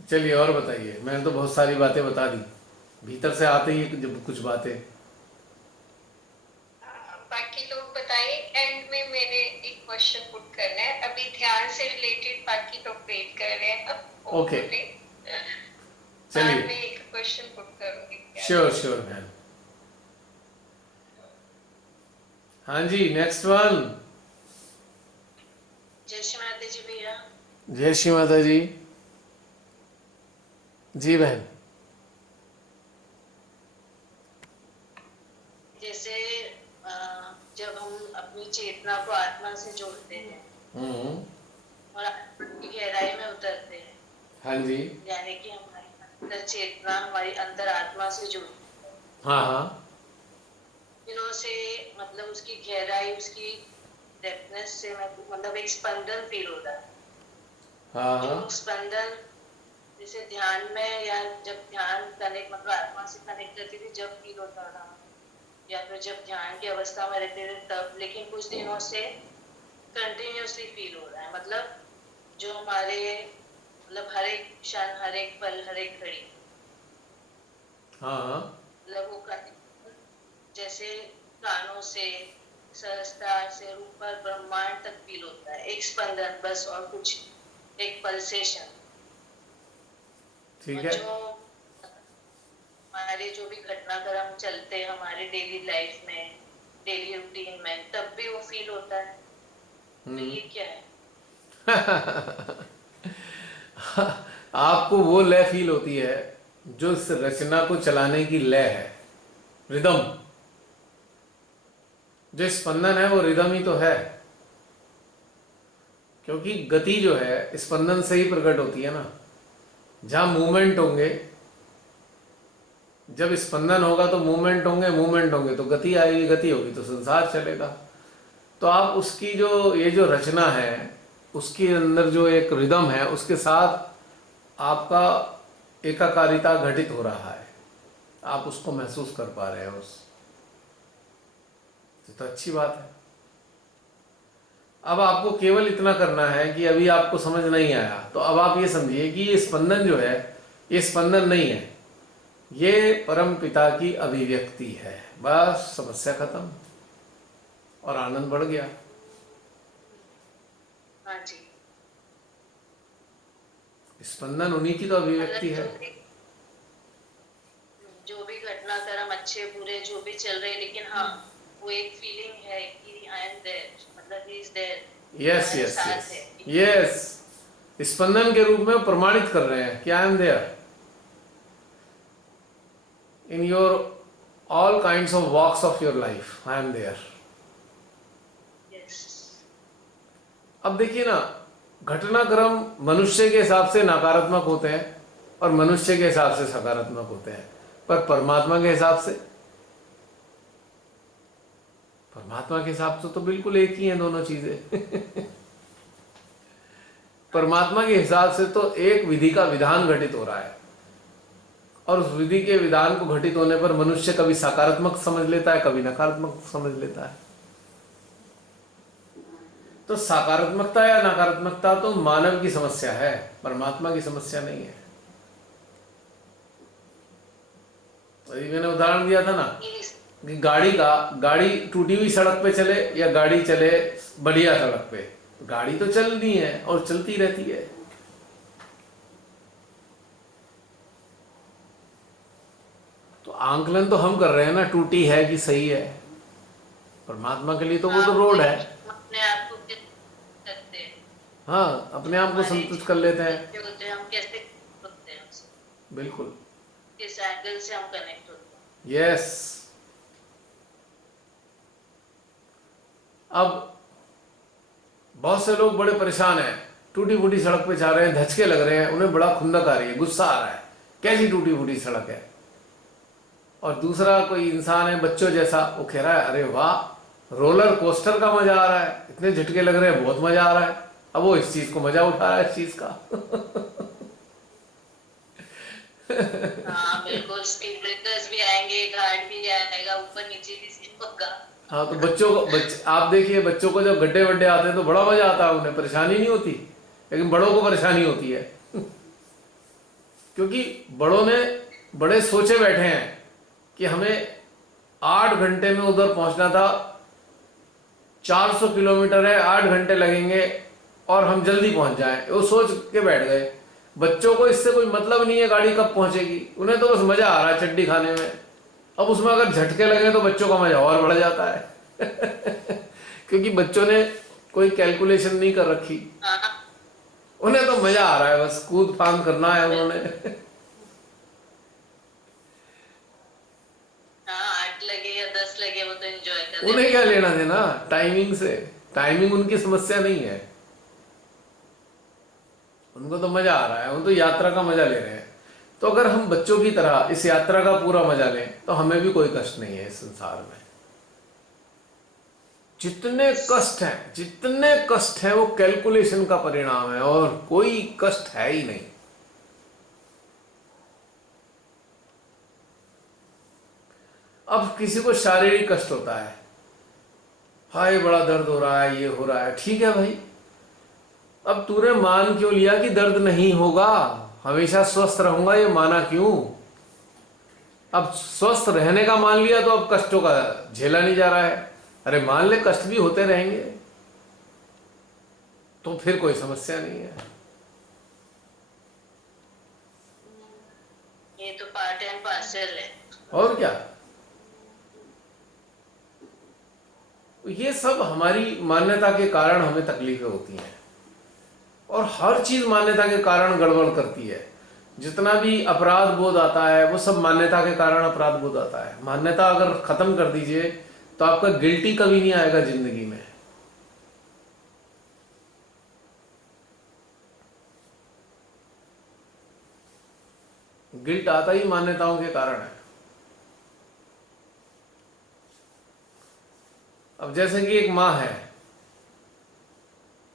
चलिए और बताइए। मैंने तो बहुत सारी बातें बता दी, भीतर से आते ही जब कुछ बातें। बाकी लोग बताएं। एंड में मैंने एक क्वेश्चन पुट करना है, अभी ध्यान से रिलेटेड बाकी लोग वेट कर रहे हैं। ओके चलिए, मैं एक क्वेश्चन पुट करूंगी। Sure ma'am. हाँ जी, नेक्स्ट वन। जय श्री माता जी भैया। जय श्री माता जी। जी बहन। जैसे जब हम अपनी चेतना को आत्मा से जोड़ते हैं हम्म। और आत्मा की गहराई में उतरते हैं, हाँ जी। यानी कि हमारी अंदर चेतना हमारी अंदर आत्मा से जुड़ती है, हाँ हाँ। फिर उसे मतलब उसकी गहराई, उसकी डेप्थनेस से मतलब एक स्पंदन फील होता है। हाँ हाँ। जो स्पंदन जैसे ध्यान में या जब ध्यान कनेक्ट मतलब आत्मा से कनेक्ट करती थी जब फील होता था, या फिर जब ध्यान की अवस्था में रहते थे तब, लेकिन कुछ दिनों से कंटिन्यूअसली फील हो रहा है। मतलब जो हमारे मतलब हर एक क्षण, हर एक पल, हर एक घड़ी, हाँ हाँ। मतलब वो जैसे कानों से सहस्त्रार से ऊपर ब्रह्मांड तक फील होता है, एक स्पंदन बस और कुछ, एक पल्सेशन। ठीक और है। जो हमारे जो भी घटनाक्रम चलते हैं हमारे डेली लाइफ में, डेली रूटीन में, तब भी वो फील होता है। तो हम्म। ये क्या है? आपको वो लय फील होती है जो इस रचना को चलाने की लय है, रिदम। जो स्पंदन है वो रिदम ही तो है, क्योंकि गति जो है स्पंदन से ही प्रकट होती है ना। जहां मूवमेंट होंगे, जब स्पंदन होगा तो मूवमेंट होंगे, मूवमेंट होंगे तो गति आएगी, गति होगी तो संसार चलेगा। तो आप उसकी जो ये जो रचना है उसके अंदर जो एक रिदम है उसके साथ आपका एकाकारिता घटित हो रहा है, आप उसको महसूस कर पा रहे हैं। उस तो अच्छी बात है। अब आपको केवल इतना करना है कि अभी आपको समझ नहीं आया तो अब आप ये समझिए कि ये स्पंदन जो है ये स्पंदन नहीं है, ये परम पिता की अभिव्यक्ति है। बस समस्या खत्म और आनंद बढ़ गया। हाँ जी। स्पंदन उन्हीं की तो अभिव्यक्ति मतलब है। जो भी घटनाक्रम अच्छे बुरे जो भी चल रहे हैं, लेकिन हाँ वो एक फीलिंग है कि आई एम देयर, मतलब ही इज देयर, यस हमारे यस साथ यस है। यस। स्पंदन के रूप में प्रमाणित कर रहे हैं कि I am there in your all kinds of walks of your life, I am there. Yes. अब देखिए ना, घटनाक्रम मनुष्य के हिसाब से नकारात्मक होते हैं और मनुष्य के हिसाब से सकारात्मक होते हैं, पर परमात्मा के हिसाब से, परमात्मा के हिसाब से तो बिल्कुल एक ही हैं दोनों चीजें। परमात्मा के हिसाब से तो एक विधि का विधान घटित हो रहा है, और उस विधि के विधान को घटित होने पर मनुष्य कभी सकारात्मक समझ लेता है, कभी नकारात्मक समझ लेता है। तो सकारात्मकता या नकारात्मकता तो मानव की समस्या है, परमात्मा की समस्या नहीं है। अभी मैंने उदाहरण दिया था ना कि गाड़ी टूटी हुई सड़क पे चले या गाड़ी चले बढ़िया सड़क पे, गाड़ी तो चलनी है और चलती रहती है। तो आंकलन तो हम कर रहे हैं ना, टूटी है कि सही है। परमात्मा के लिए तो वो तो रोड है। अपने आप को करते हैं, हाँ, अपने जो आप को हमारे संतुष्ट कर जीवन लेते में हैं। सत्य होते हैं हम कैसे connect होते हैं उससे, बिल्कुल। किस एंगल से हम कनेक्ट होते हैं। यस। अब बहुत से लोग बड़े परेशान हैं, टूटी फूटी सड़क पे जा रहे हैं, धचके लग रहे हैं, उन्हें बड़ा खुंदक आ रही है, गुस्सा आ रहा है, कैसी टूटी फूटी सड़क है। और दूसरा कोई इंसान है बच्चों जैसा, वो कह रहा है अरे वाह, रोलर कोस्टर का मजा आ रहा है, इतने झटके लग रहे हैं, बहुत मजा आ रहा है। अब वो इस चीज को मजा उठा रहा है, इस चीज का। हाँ बिल्कुल, स्पीड ब्रेकर्स भी आएंगे, गार्ड भी आएगा, ऊपर नीचे भी सीन होगा। हाँ, तो आप देखिए बच्चों को जब गड्ढे वड्ढे आते हैं तो बड़ा मजा आता है, उन्हें परेशानी नहीं होती, लेकिन बड़ों को परेशानी होती है। क्योंकि बड़ों ने बड़े सोचे बैठे हैं कि हमें 8 घंटे में उधर पहुंचना था, 400 किलोमीटर है, 8 घंटे लगेंगे और हम जल्दी पहुंच जाएं, वो सोच के बैठ गए। बच्चों को इससे कोई मतलब नहीं है गाड़ी कब पहुंचेगी, उन्हें तो बस मजा आ रहा है चड्डी खाने में। अब उसमें अगर झटके लगे तो बच्चों का मजा और बढ़ जाता है। क्योंकि बच्चों ने कोई कैलकुलेशन नहीं कर रखी, हाँ उन्हें तो मजा आ रहा है, बस कूद फांद करना है उन्होंने। हाँ, 8 लगे या 10 लगे, वो तो एंजॉय कर रहे उन्हें क्या लेना देना टाइमिंग से। टाइमिंग उनकी समस्या नहीं है, उनको तो मजा आ रहा है, वो तो यात्रा का मजा ले रहे हैं। तो अगर हम बच्चों की तरह इस यात्रा का पूरा मजा लें तो हमें भी कोई कष्ट नहीं है इस संसार में। जितने कष्ट हैं वो कैलकुलेशन का परिणाम है, और कोई कष्ट है ही नहीं। अब किसी को शारीरिक कष्ट होता है, हाय बड़ा दर्द हो रहा है, ये हो रहा है, ठीक है भाई, अब तूने मान क्यों लिया कि दर्द नहीं होगा, हमेशा स्वस्थ रहूंगा, ये माना क्यों? अब स्वस्थ रहने का मान लिया तो अब कष्टों का झेला नहीं जा रहा है। अरे मान ले कष्ट भी होते रहेंगे तो फिर कोई समस्या नहीं है। ये तो पार्ट एंड पार्सल है। और क्या, ये सब हमारी मान्यता के कारण हमें तकलीफें होती हैं, और हर चीज मान्यता के कारण गड़बड़ करती है। जितना भी अपराध बोध आता है वो सब मान्यता के कारण अपराध बोध आता है। मान्यता अगर खत्म कर दीजिए तो आपका गिल्टी कभी नहीं आएगा जिंदगी में। गिल्ट आता ही मान्यताओं के कारण है। अब जैसे कि एक माँ है,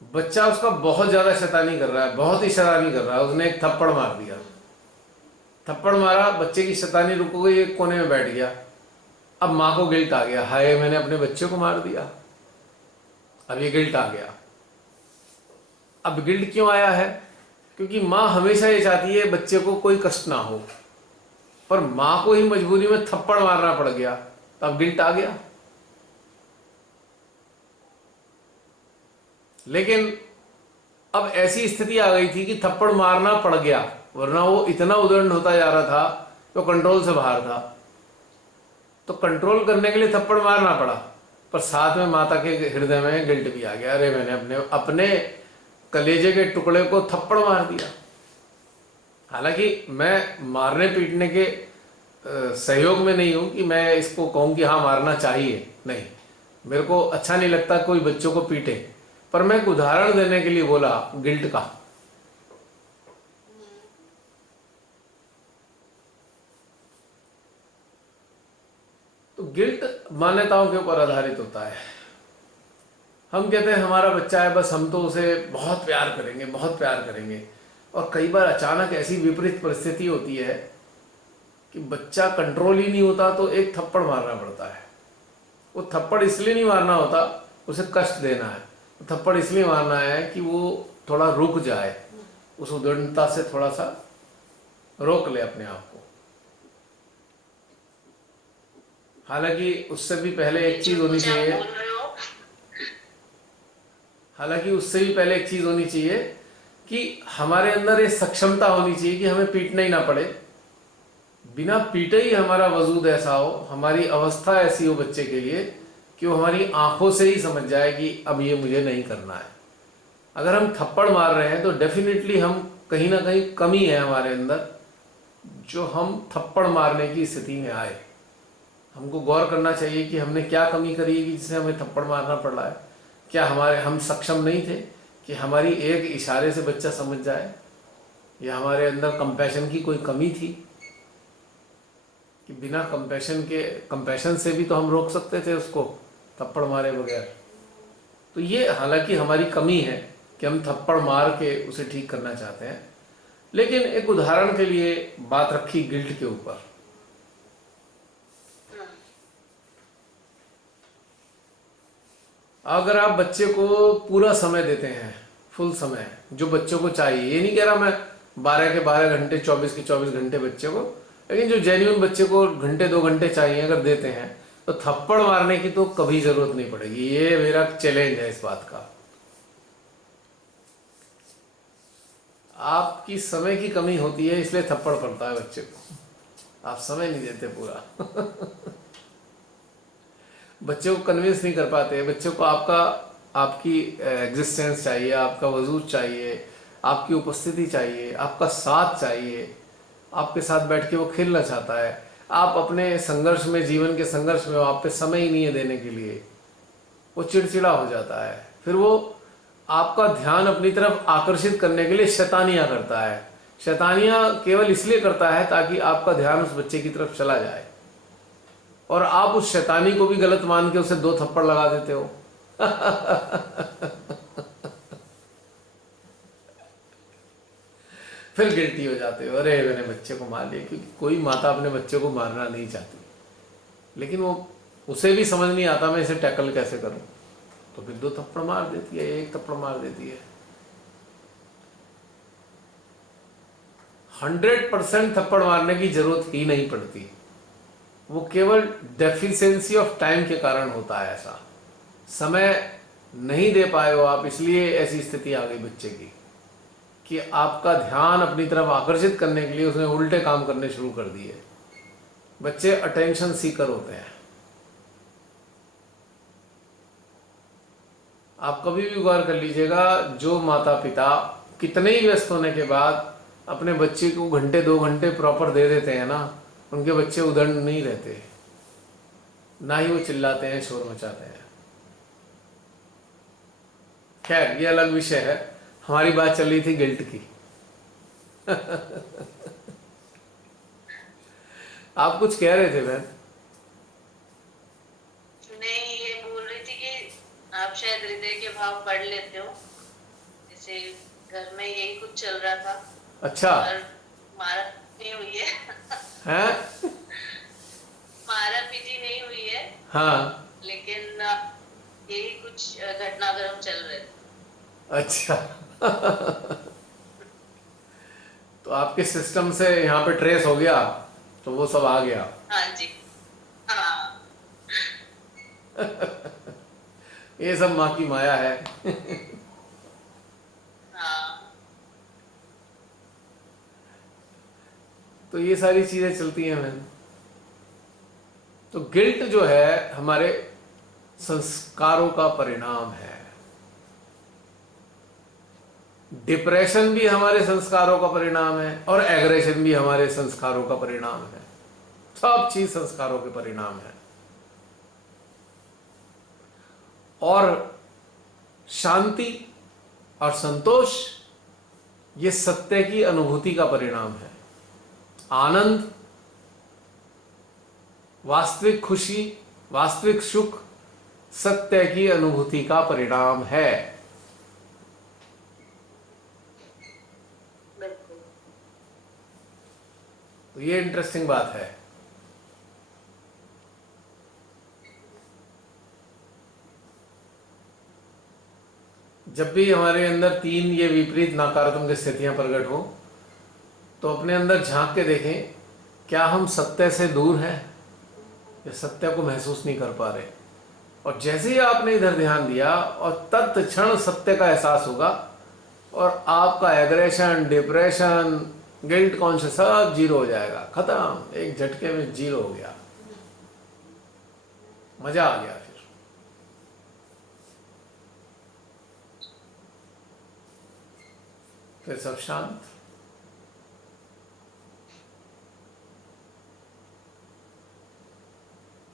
बच्चा उसका बहुत ज्यादा शैतानी कर रहा है, बहुत ही शैतानी कर रहा है, उसने एक थप्पड़ मार दिया, थप्पड़ मारा, बच्चे की शैतानी रुक गई, एक कोने में बैठ गया। अब माँ को गिल्ट आ गया, हाय मैंने अपने बच्चे को मार दिया। अब ये गिल्ट आ गया। अब गिल्ट क्यों आया है? क्योंकि माँ हमेशा ये चाहती है बच्चे को कोई कष्ट ना हो, पर माँ को ही मजबूरी में थप्पड़ मारना पड़ गया, तो अब गिल्ट आ गया। लेकिन अब ऐसी स्थिति आ गई थी कि थप्पड़ मारना पड़ गया, वरना वो इतना उद्दंड होता जा रहा था तो कंट्रोल से बाहर था। तो कंट्रोल करने के लिए थप्पड़ मारना पड़ा, पर साथ में माता के हृदय में गिल्ट भी आ गया, अरे मैंने अपने कलेजे के टुकड़े को थप्पड़ मार दिया। हालांकि मैं मारने पीटने के सहयोग में नहीं हूं कि मैं इसको कहूं कि हाँ मारना चाहिए, नहीं, मेरे को अच्छा नहीं लगता कोई बच्चों को पीटे, पर मैं एक उदाहरण देने के लिए बोला गिल्ट का। तो गिल्ट मान्यताओं के ऊपर आधारित होता है। हम कहते हैं हमारा बच्चा है, बस हम तो उसे बहुत प्यार करेंगे, बहुत प्यार करेंगे, और कई बार अचानक ऐसी विपरीत परिस्थिति होती है कि बच्चा कंट्रोल ही नहीं होता, तो एक थप्पड़ मारना पड़ता है। वो थप्पड़ इसलिए नहीं मारना होता उसे कष्ट देना है, थप्पड़ इसलिए मारना है कि वो थोड़ा रुक जाए, उस उद्दंडता से थोड़ा सा रोक ले अपने आप को। हालांकि उससे भी पहले एक चीज होनी चाहिए, कि हमारे अंदर ये सक्षमता होनी चाहिए कि हमें पीटना ही ना पड़े। बिना पीटे ही हमारा वजूद ऐसा हो, हमारी अवस्था ऐसी हो बच्चे के लिए कि वो हमारी आंखों से ही समझ जाए कि अब ये मुझे नहीं करना है। अगर हम थप्पड़ मार रहे हैं तो डेफिनेटली हम कहीं ना कहीं कमी है हमारे अंदर, जो हम थप्पड़ मारने की स्थिति में आए। हमको गौर करना चाहिए कि हमने क्या कमी करी है कि जिससे हमें थप्पड़ मारना पड़ रहा है। क्या हम सक्षम नहीं थे कि हमारी एक इशारे से बच्चा समझ जाए, या हमारे अंदर कंपैशन की कोई कमी थी कि बिना कंपैशन से भी तो हम रोक सकते थे उसको थप्पड़ मारे बगैर। तो ये हालांकि हमारी कमी है कि हम थप्पड़ मार के उसे ठीक करना चाहते हैं। लेकिन एक उदाहरण के लिए बात रखी गिल्ट के ऊपर। अगर आप बच्चे को पूरा समय देते हैं, फुल समय जो बच्चों को चाहिए, ये नहीं कह रहा मैं 12 के 12 घंटे 24 के 24 घंटे बच्चे को, लेकिन जो जेन्युइन बच्चे को घंटे 2 घंटे चाहिए अगर देते हैं, तो थप्पड़ मारने की तो कभी जरूरत नहीं पड़ेगी। ये मेरा चैलेंज है इस बात का। आपकी समय की कमी होती है इसलिए थप्पड़ पड़ता है बच्चे को, आप समय नहीं देते पूरा बच्चे को कन्विंस नहीं कर पाते। बच्चे को आपकी एग्जिस्टेंस चाहिए, आपका वजूद चाहिए, आपकी उपस्थिति चाहिए, आपका साथ चाहिए, आपके साथ बैठ के वो खेलना चाहता है। आप अपने संघर्ष में, जीवन के संघर्ष में हो, आप पे समय ही नहीं है देने के लिए, वो चिड़चिड़ा हो जाता है। फिर वो आपका ध्यान अपनी तरफ आकर्षित करने के लिए शैतानियां करता है। शैतानियां केवल इसलिए करता है ताकि आपका ध्यान उस बच्चे की तरफ चला जाए, और आप उस शैतानी को भी गलत मान के उसे 2 थप्पड़ लगा देते हो। फिर गिल्टी हो जाते हो, अरे मैंने बच्चे को मार लिया। क्योंकि कोई माता अपने बच्चे को मारना नहीं चाहती, लेकिन वो उसे भी समझ नहीं आता मैं इसे टैकल कैसे करूं, तो फिर 2 थप्पड़ मार देती है, 1 थप्पड़ मार देती है। 100% थप्पड़ मारने की जरूरत ही नहीं पड़ती, वो केवल डेफिशिएंसी ऑफ टाइम के कारण होता है। ऐसा समय नहीं दे पाए हो आप, इसलिए ऐसी स्थिति आ गई बच्चे की कि आपका ध्यान अपनी तरफ आकर्षित करने के लिए उसने उल्टे काम करने शुरू कर दिए। बच्चे अटेंशन सीकर होते हैं। आप कभी भी गौर कर लीजिएगा, जो माता पिता कितने ही व्यस्त होने के बाद अपने बच्चे को 1-2 घंटे प्रॉपर दे देते हैं ना, उनके बच्चे उदंड नहीं रहते, ना ही वो चिल्लाते हैं, शोर मचाते हैं। खैर ये अलग विषय है। हमारी बात चल रही थी गिल्ट की। आप कुछ कह रहे थे बहन? नहीं, ये बोल रही थी कि आप शायद हृदय के भाव पढ़ लेते हो, जैसे घर में यही कुछ चल रहा था। अच्छा। और मारा नहीं हुई है। हैं? मारा पीटी नहीं हुई है। हाँ। लेकिन यही कुछ घटनाक्रम चल रहे थे। अच्छा। तो आपके सिस्टम से यहाँ पे ट्रेस हो गया, तो वो सब आ गया। हाँ जी, हाँ। ये सब माँ की माया है। हाँ। तो ये सारी चीजें चलती हैं मैम। तो गिल्ट जो है हमारे संस्कारों का परिणाम है। डिप्रेशन भी हमारे संस्कारों का परिणाम है, और एग्रेशन भी हमारे संस्कारों का परिणाम है। सब चीज संस्कारों के परिणाम है। और शांति और संतोष ये सत्य की अनुभूति का परिणाम है। आनंद, वास्तविक खुशी, वास्तविक सुख सत्य की अनुभूति का परिणाम है। बिल्कुल। तो ये इंटरेस्टिंग बात है। जब भी हमारे अंदर 3 ये विपरीत नकारात्मक स्थितियां प्रकट हो, तो अपने अंदर झांक के देखें, क्या हम सत्य से दूर हैं या सत्य को महसूस नहीं कर पा रहे। और जैसे ही आपने इधर ध्यान दिया, और तत्क्षण सत्य का एहसास होगा, और आपका एग्रेशन, डिप्रेशन, गिल्ट कॉन्शियस सब जीरो हो जाएगा। खत्म, एक झटके में जीरो हो गया। मजा आ गया। फिर सब शांत।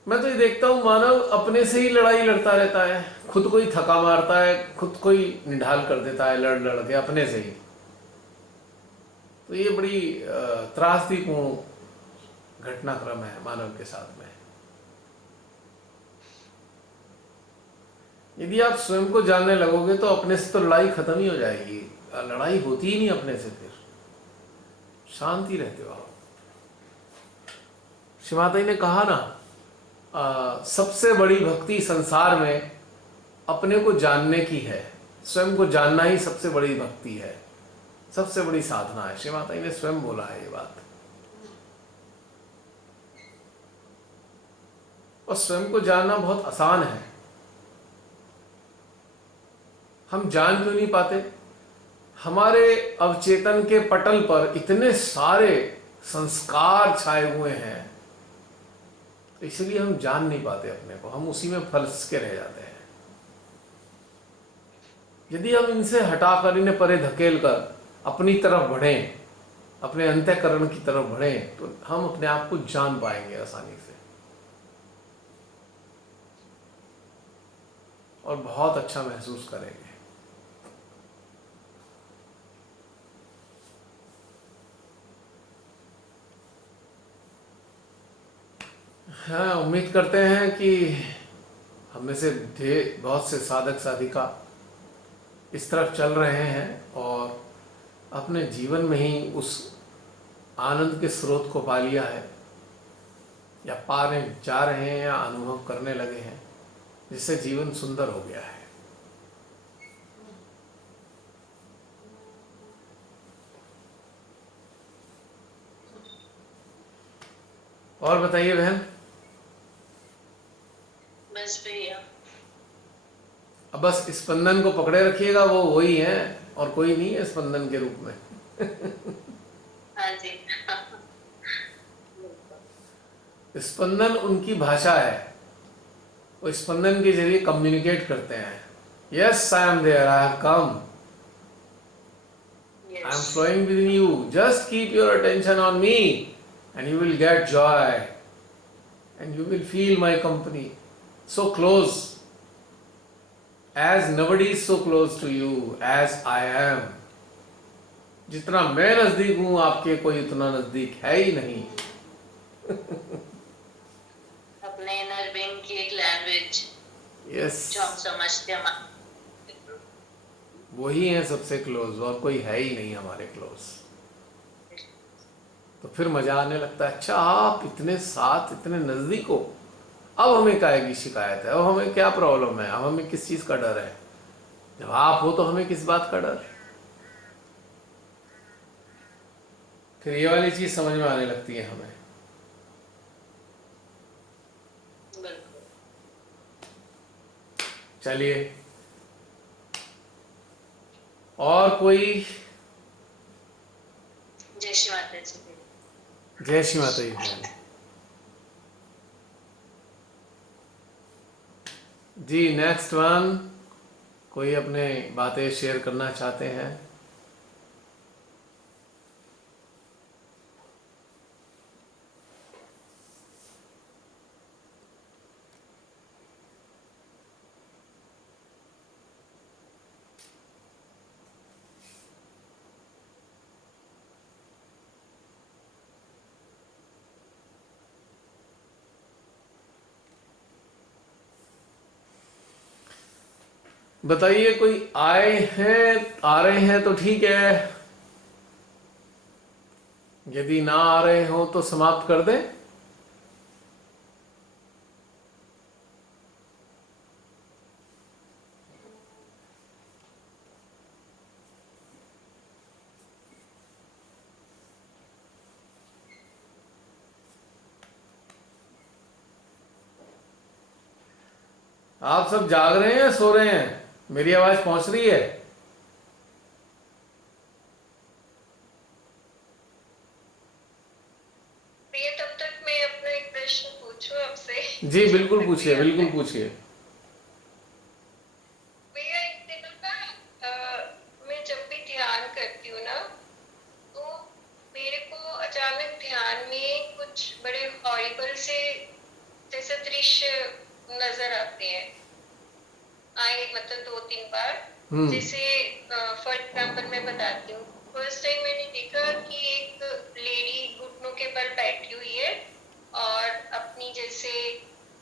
मैं तो ये देखता हूं, मानव अपने से ही लड़ाई लड़ता रहता है, खुद को ही थका मारता है, खुद को ही निढाल कर देता है लड़ लड़ के अपने से ही। तो ये बड़ी त्रासदीपूर्ण घटनाक्रम है मानव के साथ में। यदि आप स्वयं को जानने लगोगे तो अपने से तो लड़ाई खत्म ही हो जाएगी। लड़ाई होती ही नहीं अपने से, फिर शांति रहते हो आप। श्री माता जी ने कहा ना, सबसे बड़ी भक्ति संसार में अपने को जानने की है। स्वयं को जानना ही सबसे बड़ी भक्ति है, सबसे बड़ी साधना है। श्री माता जी ने स्वयं बोला है ये बात। और स्वयं को जानना बहुत आसान है। हम जान क्यों नहीं पाते? हमारे अवचेतन के पटल पर इतने सारे संस्कार छाए हुए हैं, इसलिए हम जान नहीं पाते अपने को। हम उसी में फंस के रह जाते हैं। यदि हम इनसे हटाकर, इन्हें परे धकेल कर अपनी तरफ बढ़ें, अपने अंतःकरण की तरफ बढ़ें तो हम अपने आप को जान पाएंगे आसानी से और बहुत अच्छा महसूस करेंगे। हाँ, उम्मीद करते हैं कि हम में से बहुत से साधक साधिका इस तरफ चल रहे हैं और अपने जीवन में ही उस आनंद के स्रोत को पा लिया है, या पाने जा रहे हैं, या अनुभव करने लगे हैं, जिससे जीवन सुंदर हो गया है। और बताइए बहन। बस भैया। अब बस स्पंदन को पकड़े रखिएगा, वो वही है और कोई नहीं है स्पंदन के रूप में। हाँ जी। स्पंदन उनकी भाषा है, वो स्पंदन के जरिए कम्युनिकेट करते हैं। Yes, I am there, I have come, I am flowing within you, just keep your attention on me and you will get joy and you will feel my company so close, as nobody is so close to you as I am. जितना मैं नजदीक हूं आपके, कोई उतना नजदीक है ही नहीं। अपने इनर बीइंग की एक लैंग्वेज यस, जो हम समझते हैं, वही है सबसे क्लोज, और कोई है ही नहीं हमारे क्लोज। तो फिर मजा आने लगता है, अच्छा आप इतने साथ, इतने नजदीक हो, अब हमें काहे की शिकायत है, अब हमें क्या प्रॉब्लम है, अब हमें किस चीज का डर है? जब आप हो तो हमें किस बात का डर? फिर ये वाली चीज समझ में आने लगती है हमें। बिल्कुल। चलिए, और कोई? जय श्री माता जी। जय श्री माता जी बहन जी। नेक्स्ट वन, कोई अपने बातें शेयर करना चाहते हैं? बताइए, कोई आए हैं, आ रहे हैं तो ठीक है, यदि ना आ रहे हो तो समाप्त कर दें। आप सब जाग रहे हैं या सो रहे हैं? मेरी आवाज पहुंच रही है? प्रिय, तब तक मैं अपना एक प्रश्न पूछूं आपसे? जी बिल्कुल पूछिए, बिल्कुल पूछिए। भैया, इन दिनों ना मैं जब भी ध्यान करती हूँ ना, तो मेरे को अचानक ध्यान में कुछ बड़े हॉरिबल से जैसे दृश्य नजर आते हैं। आए मतलब 2-3 बार। जैसे फॉर एग्जाम्पल मैं बताती हूँ। फर्स्ट टाइम मैंने देखा कि एक लेडी घुटनों के बल बैठी हुई है और अपनी जैसे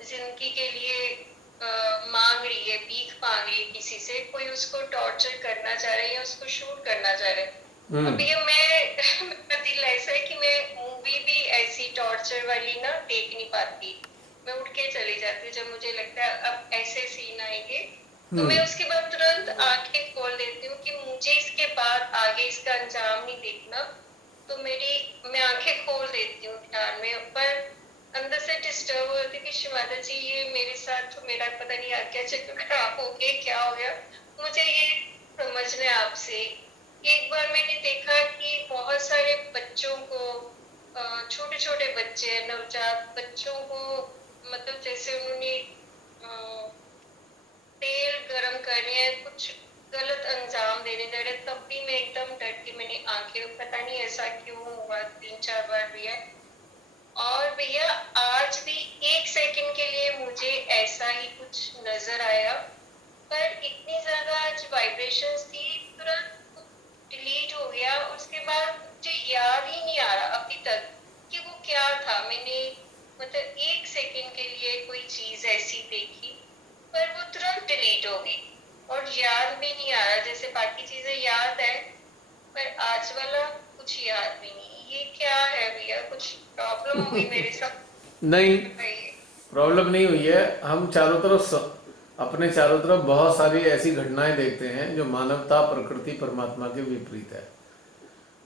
जिंदगी के लिए मांग रही है, भीख मांग रही है किसी से। कोई उसको टॉर्चर करना चाह रहा है या उसको शूट करना चाह रहा है। अब ये मेरा दिल ऐसा है कि मैं मूवी भी ऐसी टॉर्चर वाली ना देख नहीं पाती। मैं उठ के चली जाती हूँ जब मुझे लगता है अब ऐसे सीन आएंगे। तो मैं उसके बाद तुरंत आंखें खोल देती हूँ कि मुझे इसके बाद आगे इसका अंजाम नहीं देखना। तो मैं आंखें खोल देती हूँ ध्यान में, पर अंदर से डिस्टर्ब हो जाती कि शिवादा जी, ये मेरे साथ तो मेरा पता नहीं यार क्या चक्कर खराब हो गया, क्या हो गया। मुझे ये समझना है आपसे। एक बार मैंने देखा कि बहुत सारे बच्चों को, छोटे छोटे बच्चे, नवजात बच्चों को, मतलब जैसे उन्होंने तेल गरम कर रहे हैं, कुछ गलत अंजाम देने लगे, तब भी मैं एकदम डर के मैंने आंखें, पता नहीं ऐसा क्यों हुआ, 3-4 बार भैया। और भैया आज भी 1 सेकंड के लिए मुझे ऐसा ही कुछ नजर आया, पर इतनी ज्यादा आज वाइब्रेशंस थी, तुरंत डिलीट हो गया। उसके बाद मुझे याद ही नहीं आ रहा अभी तक कि वो क्या था। मैंने मतलब 1 सेकंड के लिए कोई चीज ऐसी देखी, पर वो तुरंत डिलीट हो गई और याद भी नहीं आ रहा। जैसे बाकी चीजें याद है, पर आज वाला कुछ याद भी नहीं। ये क्या है भैया, कुछ प्रॉब्लम हुई मेरे साथ? नहीं, बताइए। प्रॉब्लम नहीं हुई है। हम चारों तरफ अपने चारों तरफ बहुत सारी ऐसी घटनाएं देखते हैं जो मानवता, प्रकृति, परमात्मा के विपरीत है,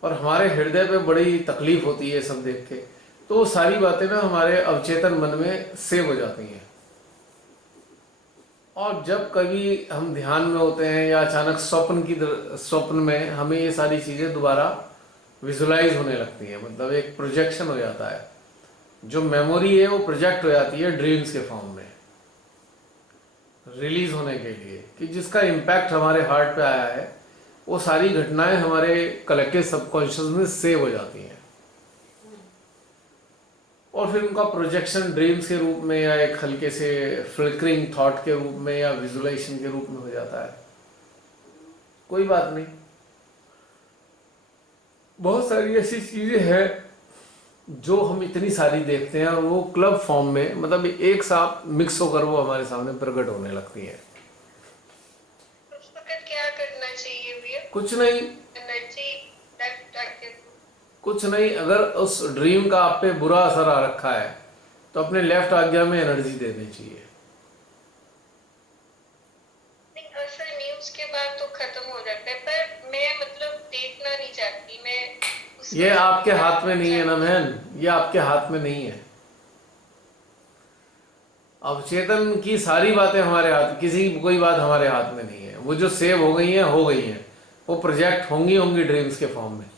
और हमारे हृदय पे बड़ी तकलीफ होती है सब देख के। तो वो सारी बातें ना हमारे अवचेतन मन में सेव हो जाती हैं, और जब कभी हम ध्यान में होते हैं या अचानक स्वप्न में हमें ये सारी चीजें दोबारा विजुलाइज होने लगती हैं, मतलब एक प्रोजेक्शन हो जाता है, जो मेमोरी है वो प्रोजेक्ट हो जाती है ड्रीम्स के फॉर्म में रिलीज होने के लिए, कि जिसका इम्पैक्ट हमारे हार्ट पे आया है, वो सारी घटनाएं हमारे कलेक्टिव सबकॉन्शियस में सेव हो जाती हैं, और फिर उनका प्रोजेक्शन ड्रीम्स के रूप में या एक हल्के से फ्लिकरिंग थॉट के रूप में या विजुलाइजेशन के रूप में हो जाता है। कोई बात नहीं, बहुत सारी ऐसी चीजें हैं जो हम इतनी सारी देखते हैं, और वो क्लब फॉर्म में, मतलब एक साथ मिक्स होकर वो हमारे सामने प्रकट होने लगती हैं। उस वक्त क्या करना चाहिए भैया? कुछ नहीं, एनर्जी कुछ नहीं। अगर उस ड्रीम का आप पे बुरा असर आ रखा है तो अपने लेफ्ट आज्ञा में एनर्जी देनी चाहिए। नहीं, असर नहीं, उसके बाद तो खत्म हो जाता है, पर मैं मतलब देखना नहीं चाहती। मैं ये आपके हाथ में नहीं है ना बहन, ये आपके हाथ में नहीं है। अवचेतन की सारी बातें हमारे हाथ, किसी की कोई बात हमारे हाथ में नहीं है। वो जो सेव हो गई हैं हो गई हैं, वो प्रोजेक्ट होंगी ड्रीम्स के फॉर्म में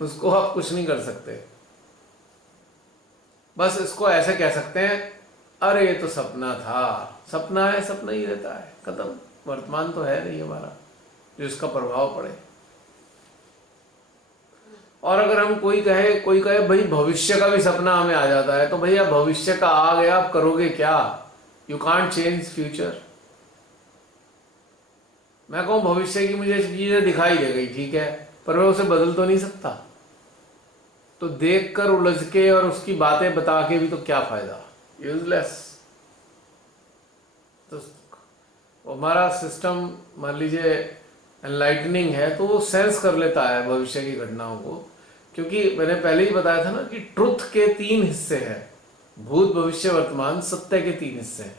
उसको आप कुछ नहीं कर सकते। बस इसको ऐसे कह सकते हैं, अरे ये तो सपना था। सपना है, सपना ही रहता है, खत्म। वर्तमान तो है नहीं हमारा जो इसका प्रभाव पड़े। और अगर हम कोई कहे भाई भविष्य का भी सपना हमें आ जाता है, तो भैया भविष्य का आ गया, आप करोगे क्या? You can't change future. मैं कहूं भविष्य की मुझे चीजें दिखाई दे गई, ठीक है, पर मैं उसे बदल तो नहीं सकता। तो देखकर उलझ के और उसकी बातें बता के भी तो क्या फायदा, यूजलेस। तो हमारा सिस्टम मान लीजिए एनलाइटनिंग है, तो वो सेंस कर लेता है भविष्य की घटनाओं को, क्योंकि मैंने पहले ही बताया था ना कि ट्रुथ के 3 हिस्से हैं, भूत, भविष्य, वर्तमान, सत्य के 3 हिस्से हैं।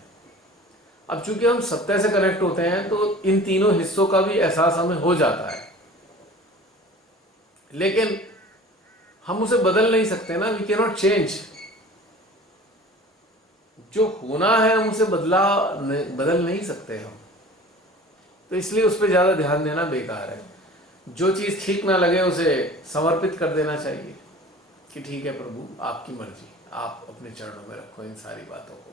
अब चूंकि हम सत्य से कनेक्ट होते हैं तो इन तीनों हिस्सों का भी एहसास हमें हो जाता है, लेकिन हम उसे बदल नहीं सकते ना, वी कैन नॉट चेंज। जो होना है हम उसे बदल नहीं सकते हम, तो इसलिए उस पर ज्यादा ध्यान देना बेकार है। जो चीज ठीक ना लगे उसे समर्पित कर देना चाहिए कि ठीक है प्रभु, आपकी मर्जी, आप अपने चरणों में रखो इन सारी बातों को।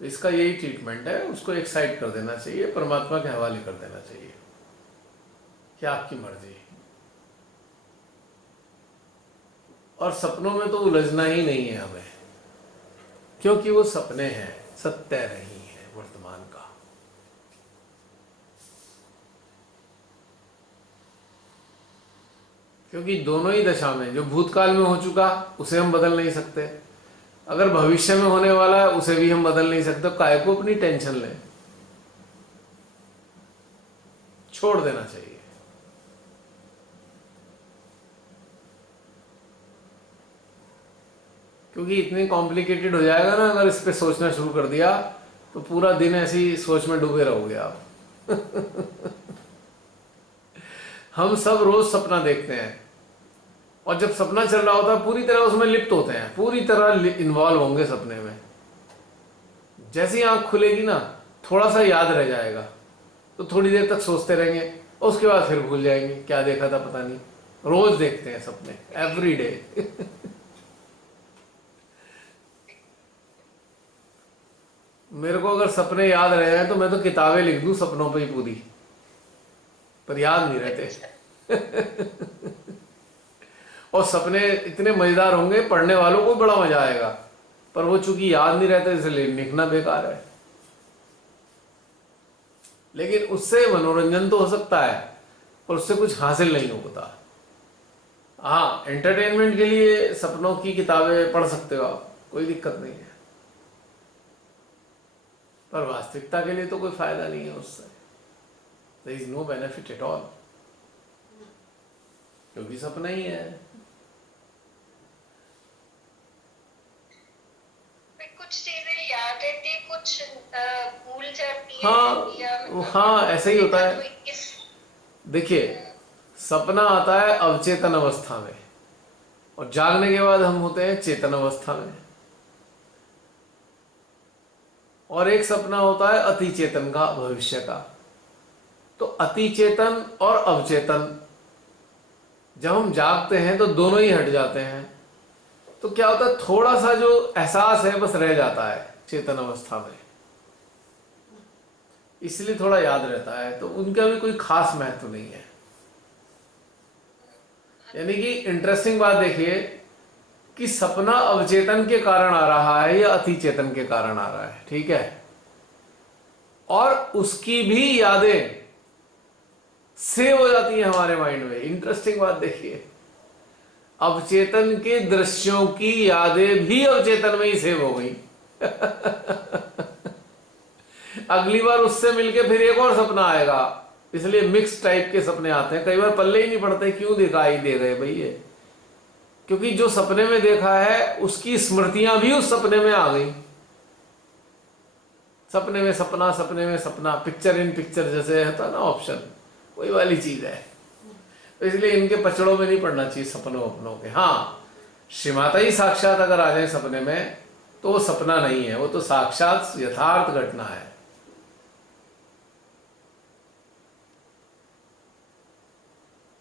तो इसका यही ट्रीटमेंट है, उसको एक्साइट कर देना चाहिए, परमात्मा के हवाले कर देना चाहिए कि आपकी मर्जी। और सपनों में तो उलझना ही नहीं है हमें, क्योंकि वो सपने हैं, सत्य नहीं है वर्तमान का। क्योंकि दोनों ही दशा में, जो भूतकाल में हो चुका उसे हम बदल नहीं सकते, अगर भविष्य में होने वाला है उसे भी हम बदल नहीं सकते। काहे को अपनी टेंशन लें, छोड़ देना चाहिए। क्योंकि इतनी कॉम्प्लिकेटेड हो जाएगा ना, अगर इस पे सोचना शुरू कर दिया तो पूरा दिन ऐसी सोच में डूबे रहोगे आप हम सब रोज सपना देखते हैं, और जब सपना चल रहा होता है पूरी तरह उसमें लिप्त होते हैं, पूरी तरह इन्वॉल्व होंगे सपने में। जैसी आंख खुलेगी ना, थोड़ा सा याद रह जाएगा, तो थोड़ी देर तक सोचते रहेंगे, उसके बाद फिर भूल जाएंगे क्या देखा था पता नहीं। रोज देखते हैं सपने, एवरी डे मेरे को अगर सपने याद रहे हैं तो मैं तो किताबें लिख दूं सपनों पे ही पूरी, पर याद नहीं रहते। और सपने इतने मजेदार होंगे, पढ़ने वालों को बड़ा मजा आएगा, पर वो चूंकि याद नहीं रहता इसलिए लिखना बेकार है। लेकिन उससे मनोरंजन तो हो सकता है, पर उससे कुछ हासिल नहीं होता। हाँ, एंटरटेनमेंट के लिए सपनों की किताबें पढ़ सकते हो आप, कोई दिक्कत नहीं है, पर वास्तविकता के लिए तो कोई फायदा नहीं है उससे। There is no benefit at all, क्योंकि सपना ही है। कुछ चीजें याद रहती है, कुछ भूल जाती है। हाँ, या हाँ, ऐसा ही होता है। कोई किस देखिए, सपना आता है अवचेतन अवस्था में, और जागने के बाद हम होते हैं चेतन अवस्था में। और एक सपना होता है अति चेतन का, भविष्य का। तो अति चेतन और अवचेतन जब हम जागते हैं तो दोनों ही हट जाते हैं। तो क्या होता है, थोड़ा सा जो एहसास है बस रह जाता है चेतन अवस्था में, इसलिए थोड़ा याद रहता है। तो उनका भी कोई खास महत्व नहीं है। यानी कि इंटरेस्टिंग बात देखिए कि सपना अवचेतन के कारण आ रहा है या अति चेतन के कारण आ रहा है, ठीक है, और उसकी भी यादें सेव हो जाती है हमारे माइंड में। इंटरेस्टिंग बात देखिए, अवचेतन के दृश्यों की यादें भी अवचेतन में ही सेव हो गई। अगली बार उससे मिलके फिर एक और सपना आएगा, इसलिए मिक्स टाइप के सपने आते हैं। कई बार पल्ले ही नहीं पड़ते क्यों दिखाई दे गए भाई ये, क्योंकि जो सपने में देखा है उसकी स्मृतियां भी उस सपने में आ गई। सपने में सपना, सपने में सपना, पिक्चर इन पिक्चर जैसे होता ना ऑप्शन, वही वाली चीज है। तो इसलिए इनके पचड़ों में नहीं पड़ना चाहिए सपनों अपनों के। हाँ, श्रीमाता ही साक्षात अगर आ जाए सपने में तो वो सपना नहीं है, वो तो साक्षात यथार्थ घटना है।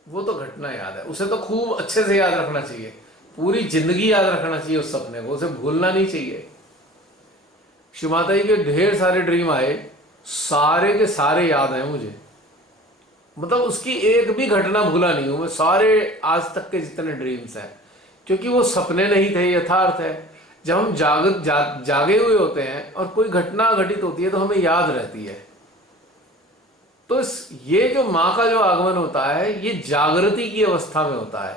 वो तो घटना याद है, उसे तो खूब अच्छे से याद रखना चाहिए, पूरी जिंदगी याद रखना चाहिए उस सपने को, उसे भूलना नहीं चाहिए। श्रीमाता जी के ढेर सारे ड्रीम आए, सारे के सारे याद हैं मुझे, मतलब उसकी एक भी घटना भूला नहीं हूं मैं, सारे आज तक के जितने ड्रीम्स हैं, क्योंकि वो सपने नहीं थे, यथार्थ है। जब हम जागे हुए होते हैं और कोई घटना घटित होती है तो हमें याद रहती है। तो ये जो माँ का जो आगमन होता है ये जागृति की अवस्था में होता है,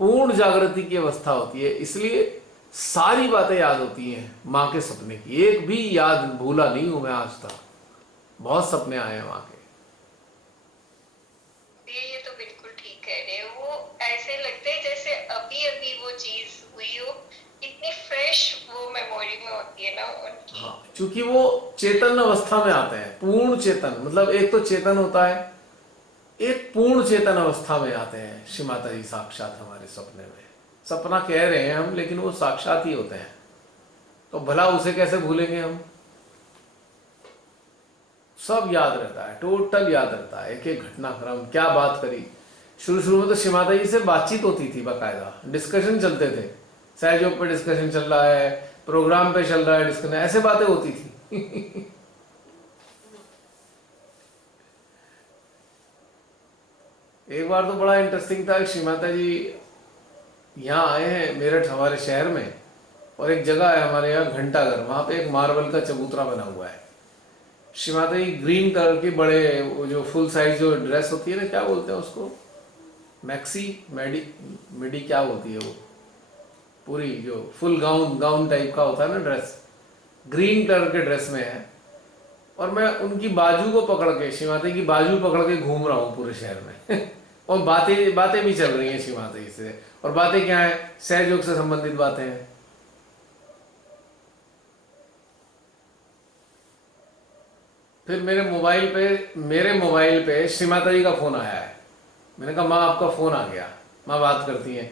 पूर्ण जागृति की अवस्था होती है, इसलिए सारी बातें याद होती हैं माँ के सपने की। एक भी याद भूला नहीं हूं मैं आज तक, बहुत सपने आए हैं माँ के। ये तो बिल्कुल ठीक कह रहे हो। वो ऐसे लगते हैं जैसे अभी अभी वो चीज हुई हो, इतनी फ्रेश वो मेमोरी में होती है ना उनकी। हाँ, क्योंकि वो चेतन अवस्था में आते हैं, पूर्ण चेतन, मतलब एक तो चेतन होता है, एक पूर्ण चेतन अवस्था में आते हैं श्री माता जी साक्षात हमारे सपने में। सपना कह रहे हैं हम, लेकिन वो साक्षात ही होते हैं, तो भला उसे कैसे भूलेंगे हम। सब याद रहता है, टोटल याद रहता है, एक एक घटनाक्रम, क्या बात करी। शुरू शुरू में तो श्री माता जी से बातचीत होती थी, बाकायदा डिस्कशन चलते थे, सहयोग पे डिस्कशन चल रहा है, प्रोग्राम पे चल रहा है डिस्कशन, ऐसे बातें होती थी। एक बार तो बड़ा इंटरेस्टिंग था, श्री माता जी यहाँ आए हैं मेरठ हमारे शहर में, और एक जगह है हमारे यहाँ घंटाघर, वहां पे एक मार्बल का चबूतरा बना हुआ है। श्री माता जी ग्रीन कलर की बड़े वो जो फुल साइज जो ड्रेस होती है ना, क्या बोलते हैं उसको, मैक्सी मिडी क्या बोलती है वो, पूरी जो फुल गाउन टाइप का होता है ना ड्रेस, ग्रीन कलर के ड्रेस में है। और मैं उनकी बाजू को पकड़ के, श्री माता की बाजू पकड़ के घूम रहा हूँ पूरे शहर में। और बातें भी चल रही हैं श्री माता जी से। और बातें क्या है, सहयोग से संबंधित बातें हैं। फिर मेरे मोबाइल पे श्री माता जी का फोन आया है। मैंने कहा माँ आपका फोन आ गया। माँ बात करती हैं,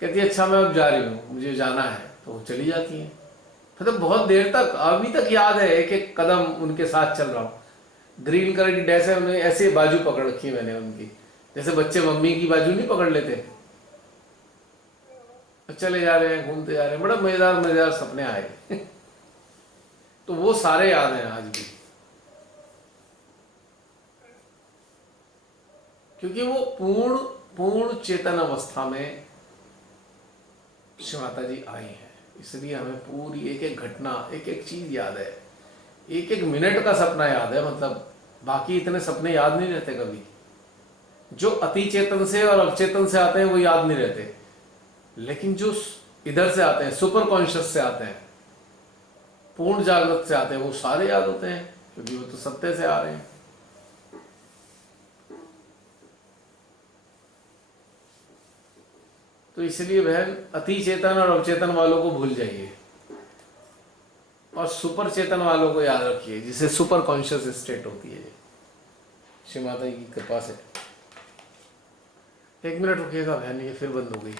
कहती है अच्छा मैं अब जा रही हूँ, मुझे जाना है, तो वो चली जाती हैं। फिर तो बहुत देर तक, अभी तक याद है, एक एक कदम उनके साथ चल रहा हूँ। ग्रीन कलर की ड्रेस है, उन्हें ऐसे बाजू पकड़ रखी है मैंने उनकी, जैसे बच्चे मम्मी की बाजू नहीं पकड़ लेते। चले जा रहे हैं, घूमते जा रहे हैं, बड़ा मजेदार सपने आए। तो वो सारे याद हैं आज भी, क्योंकि वो पूर्ण पूर्ण चेतन अवस्था में श्री माता जी आई है। इसलिए हमें पूरी एक एक घटना, एक एक चीज याद है, एक एक मिनट का सपना याद है। मतलब बाकी इतने सपने याद नहीं रहते कभी। जो अति चेतन से और अवचेतन से आते हैं वो याद नहीं रहते, लेकिन जो इधर से आते हैं, सुपर कॉन्शियस से आते हैं, पूर्ण जागृत से आते हैं, वो सारे याद होते हैं, क्योंकि वो तो सत्य से आ रहे हैं। तो इसलिए बहन, अति चेतन और अवचेतन वालों को भूल जाइए और सुपर चेतन वालों को याद रखिए, जिसे सुपर कॉन्शियस स्टेट होती है। श्री माता की कृपा से। 1 मिनट रुकिएगा बहन, ये फिर बंद हो गई।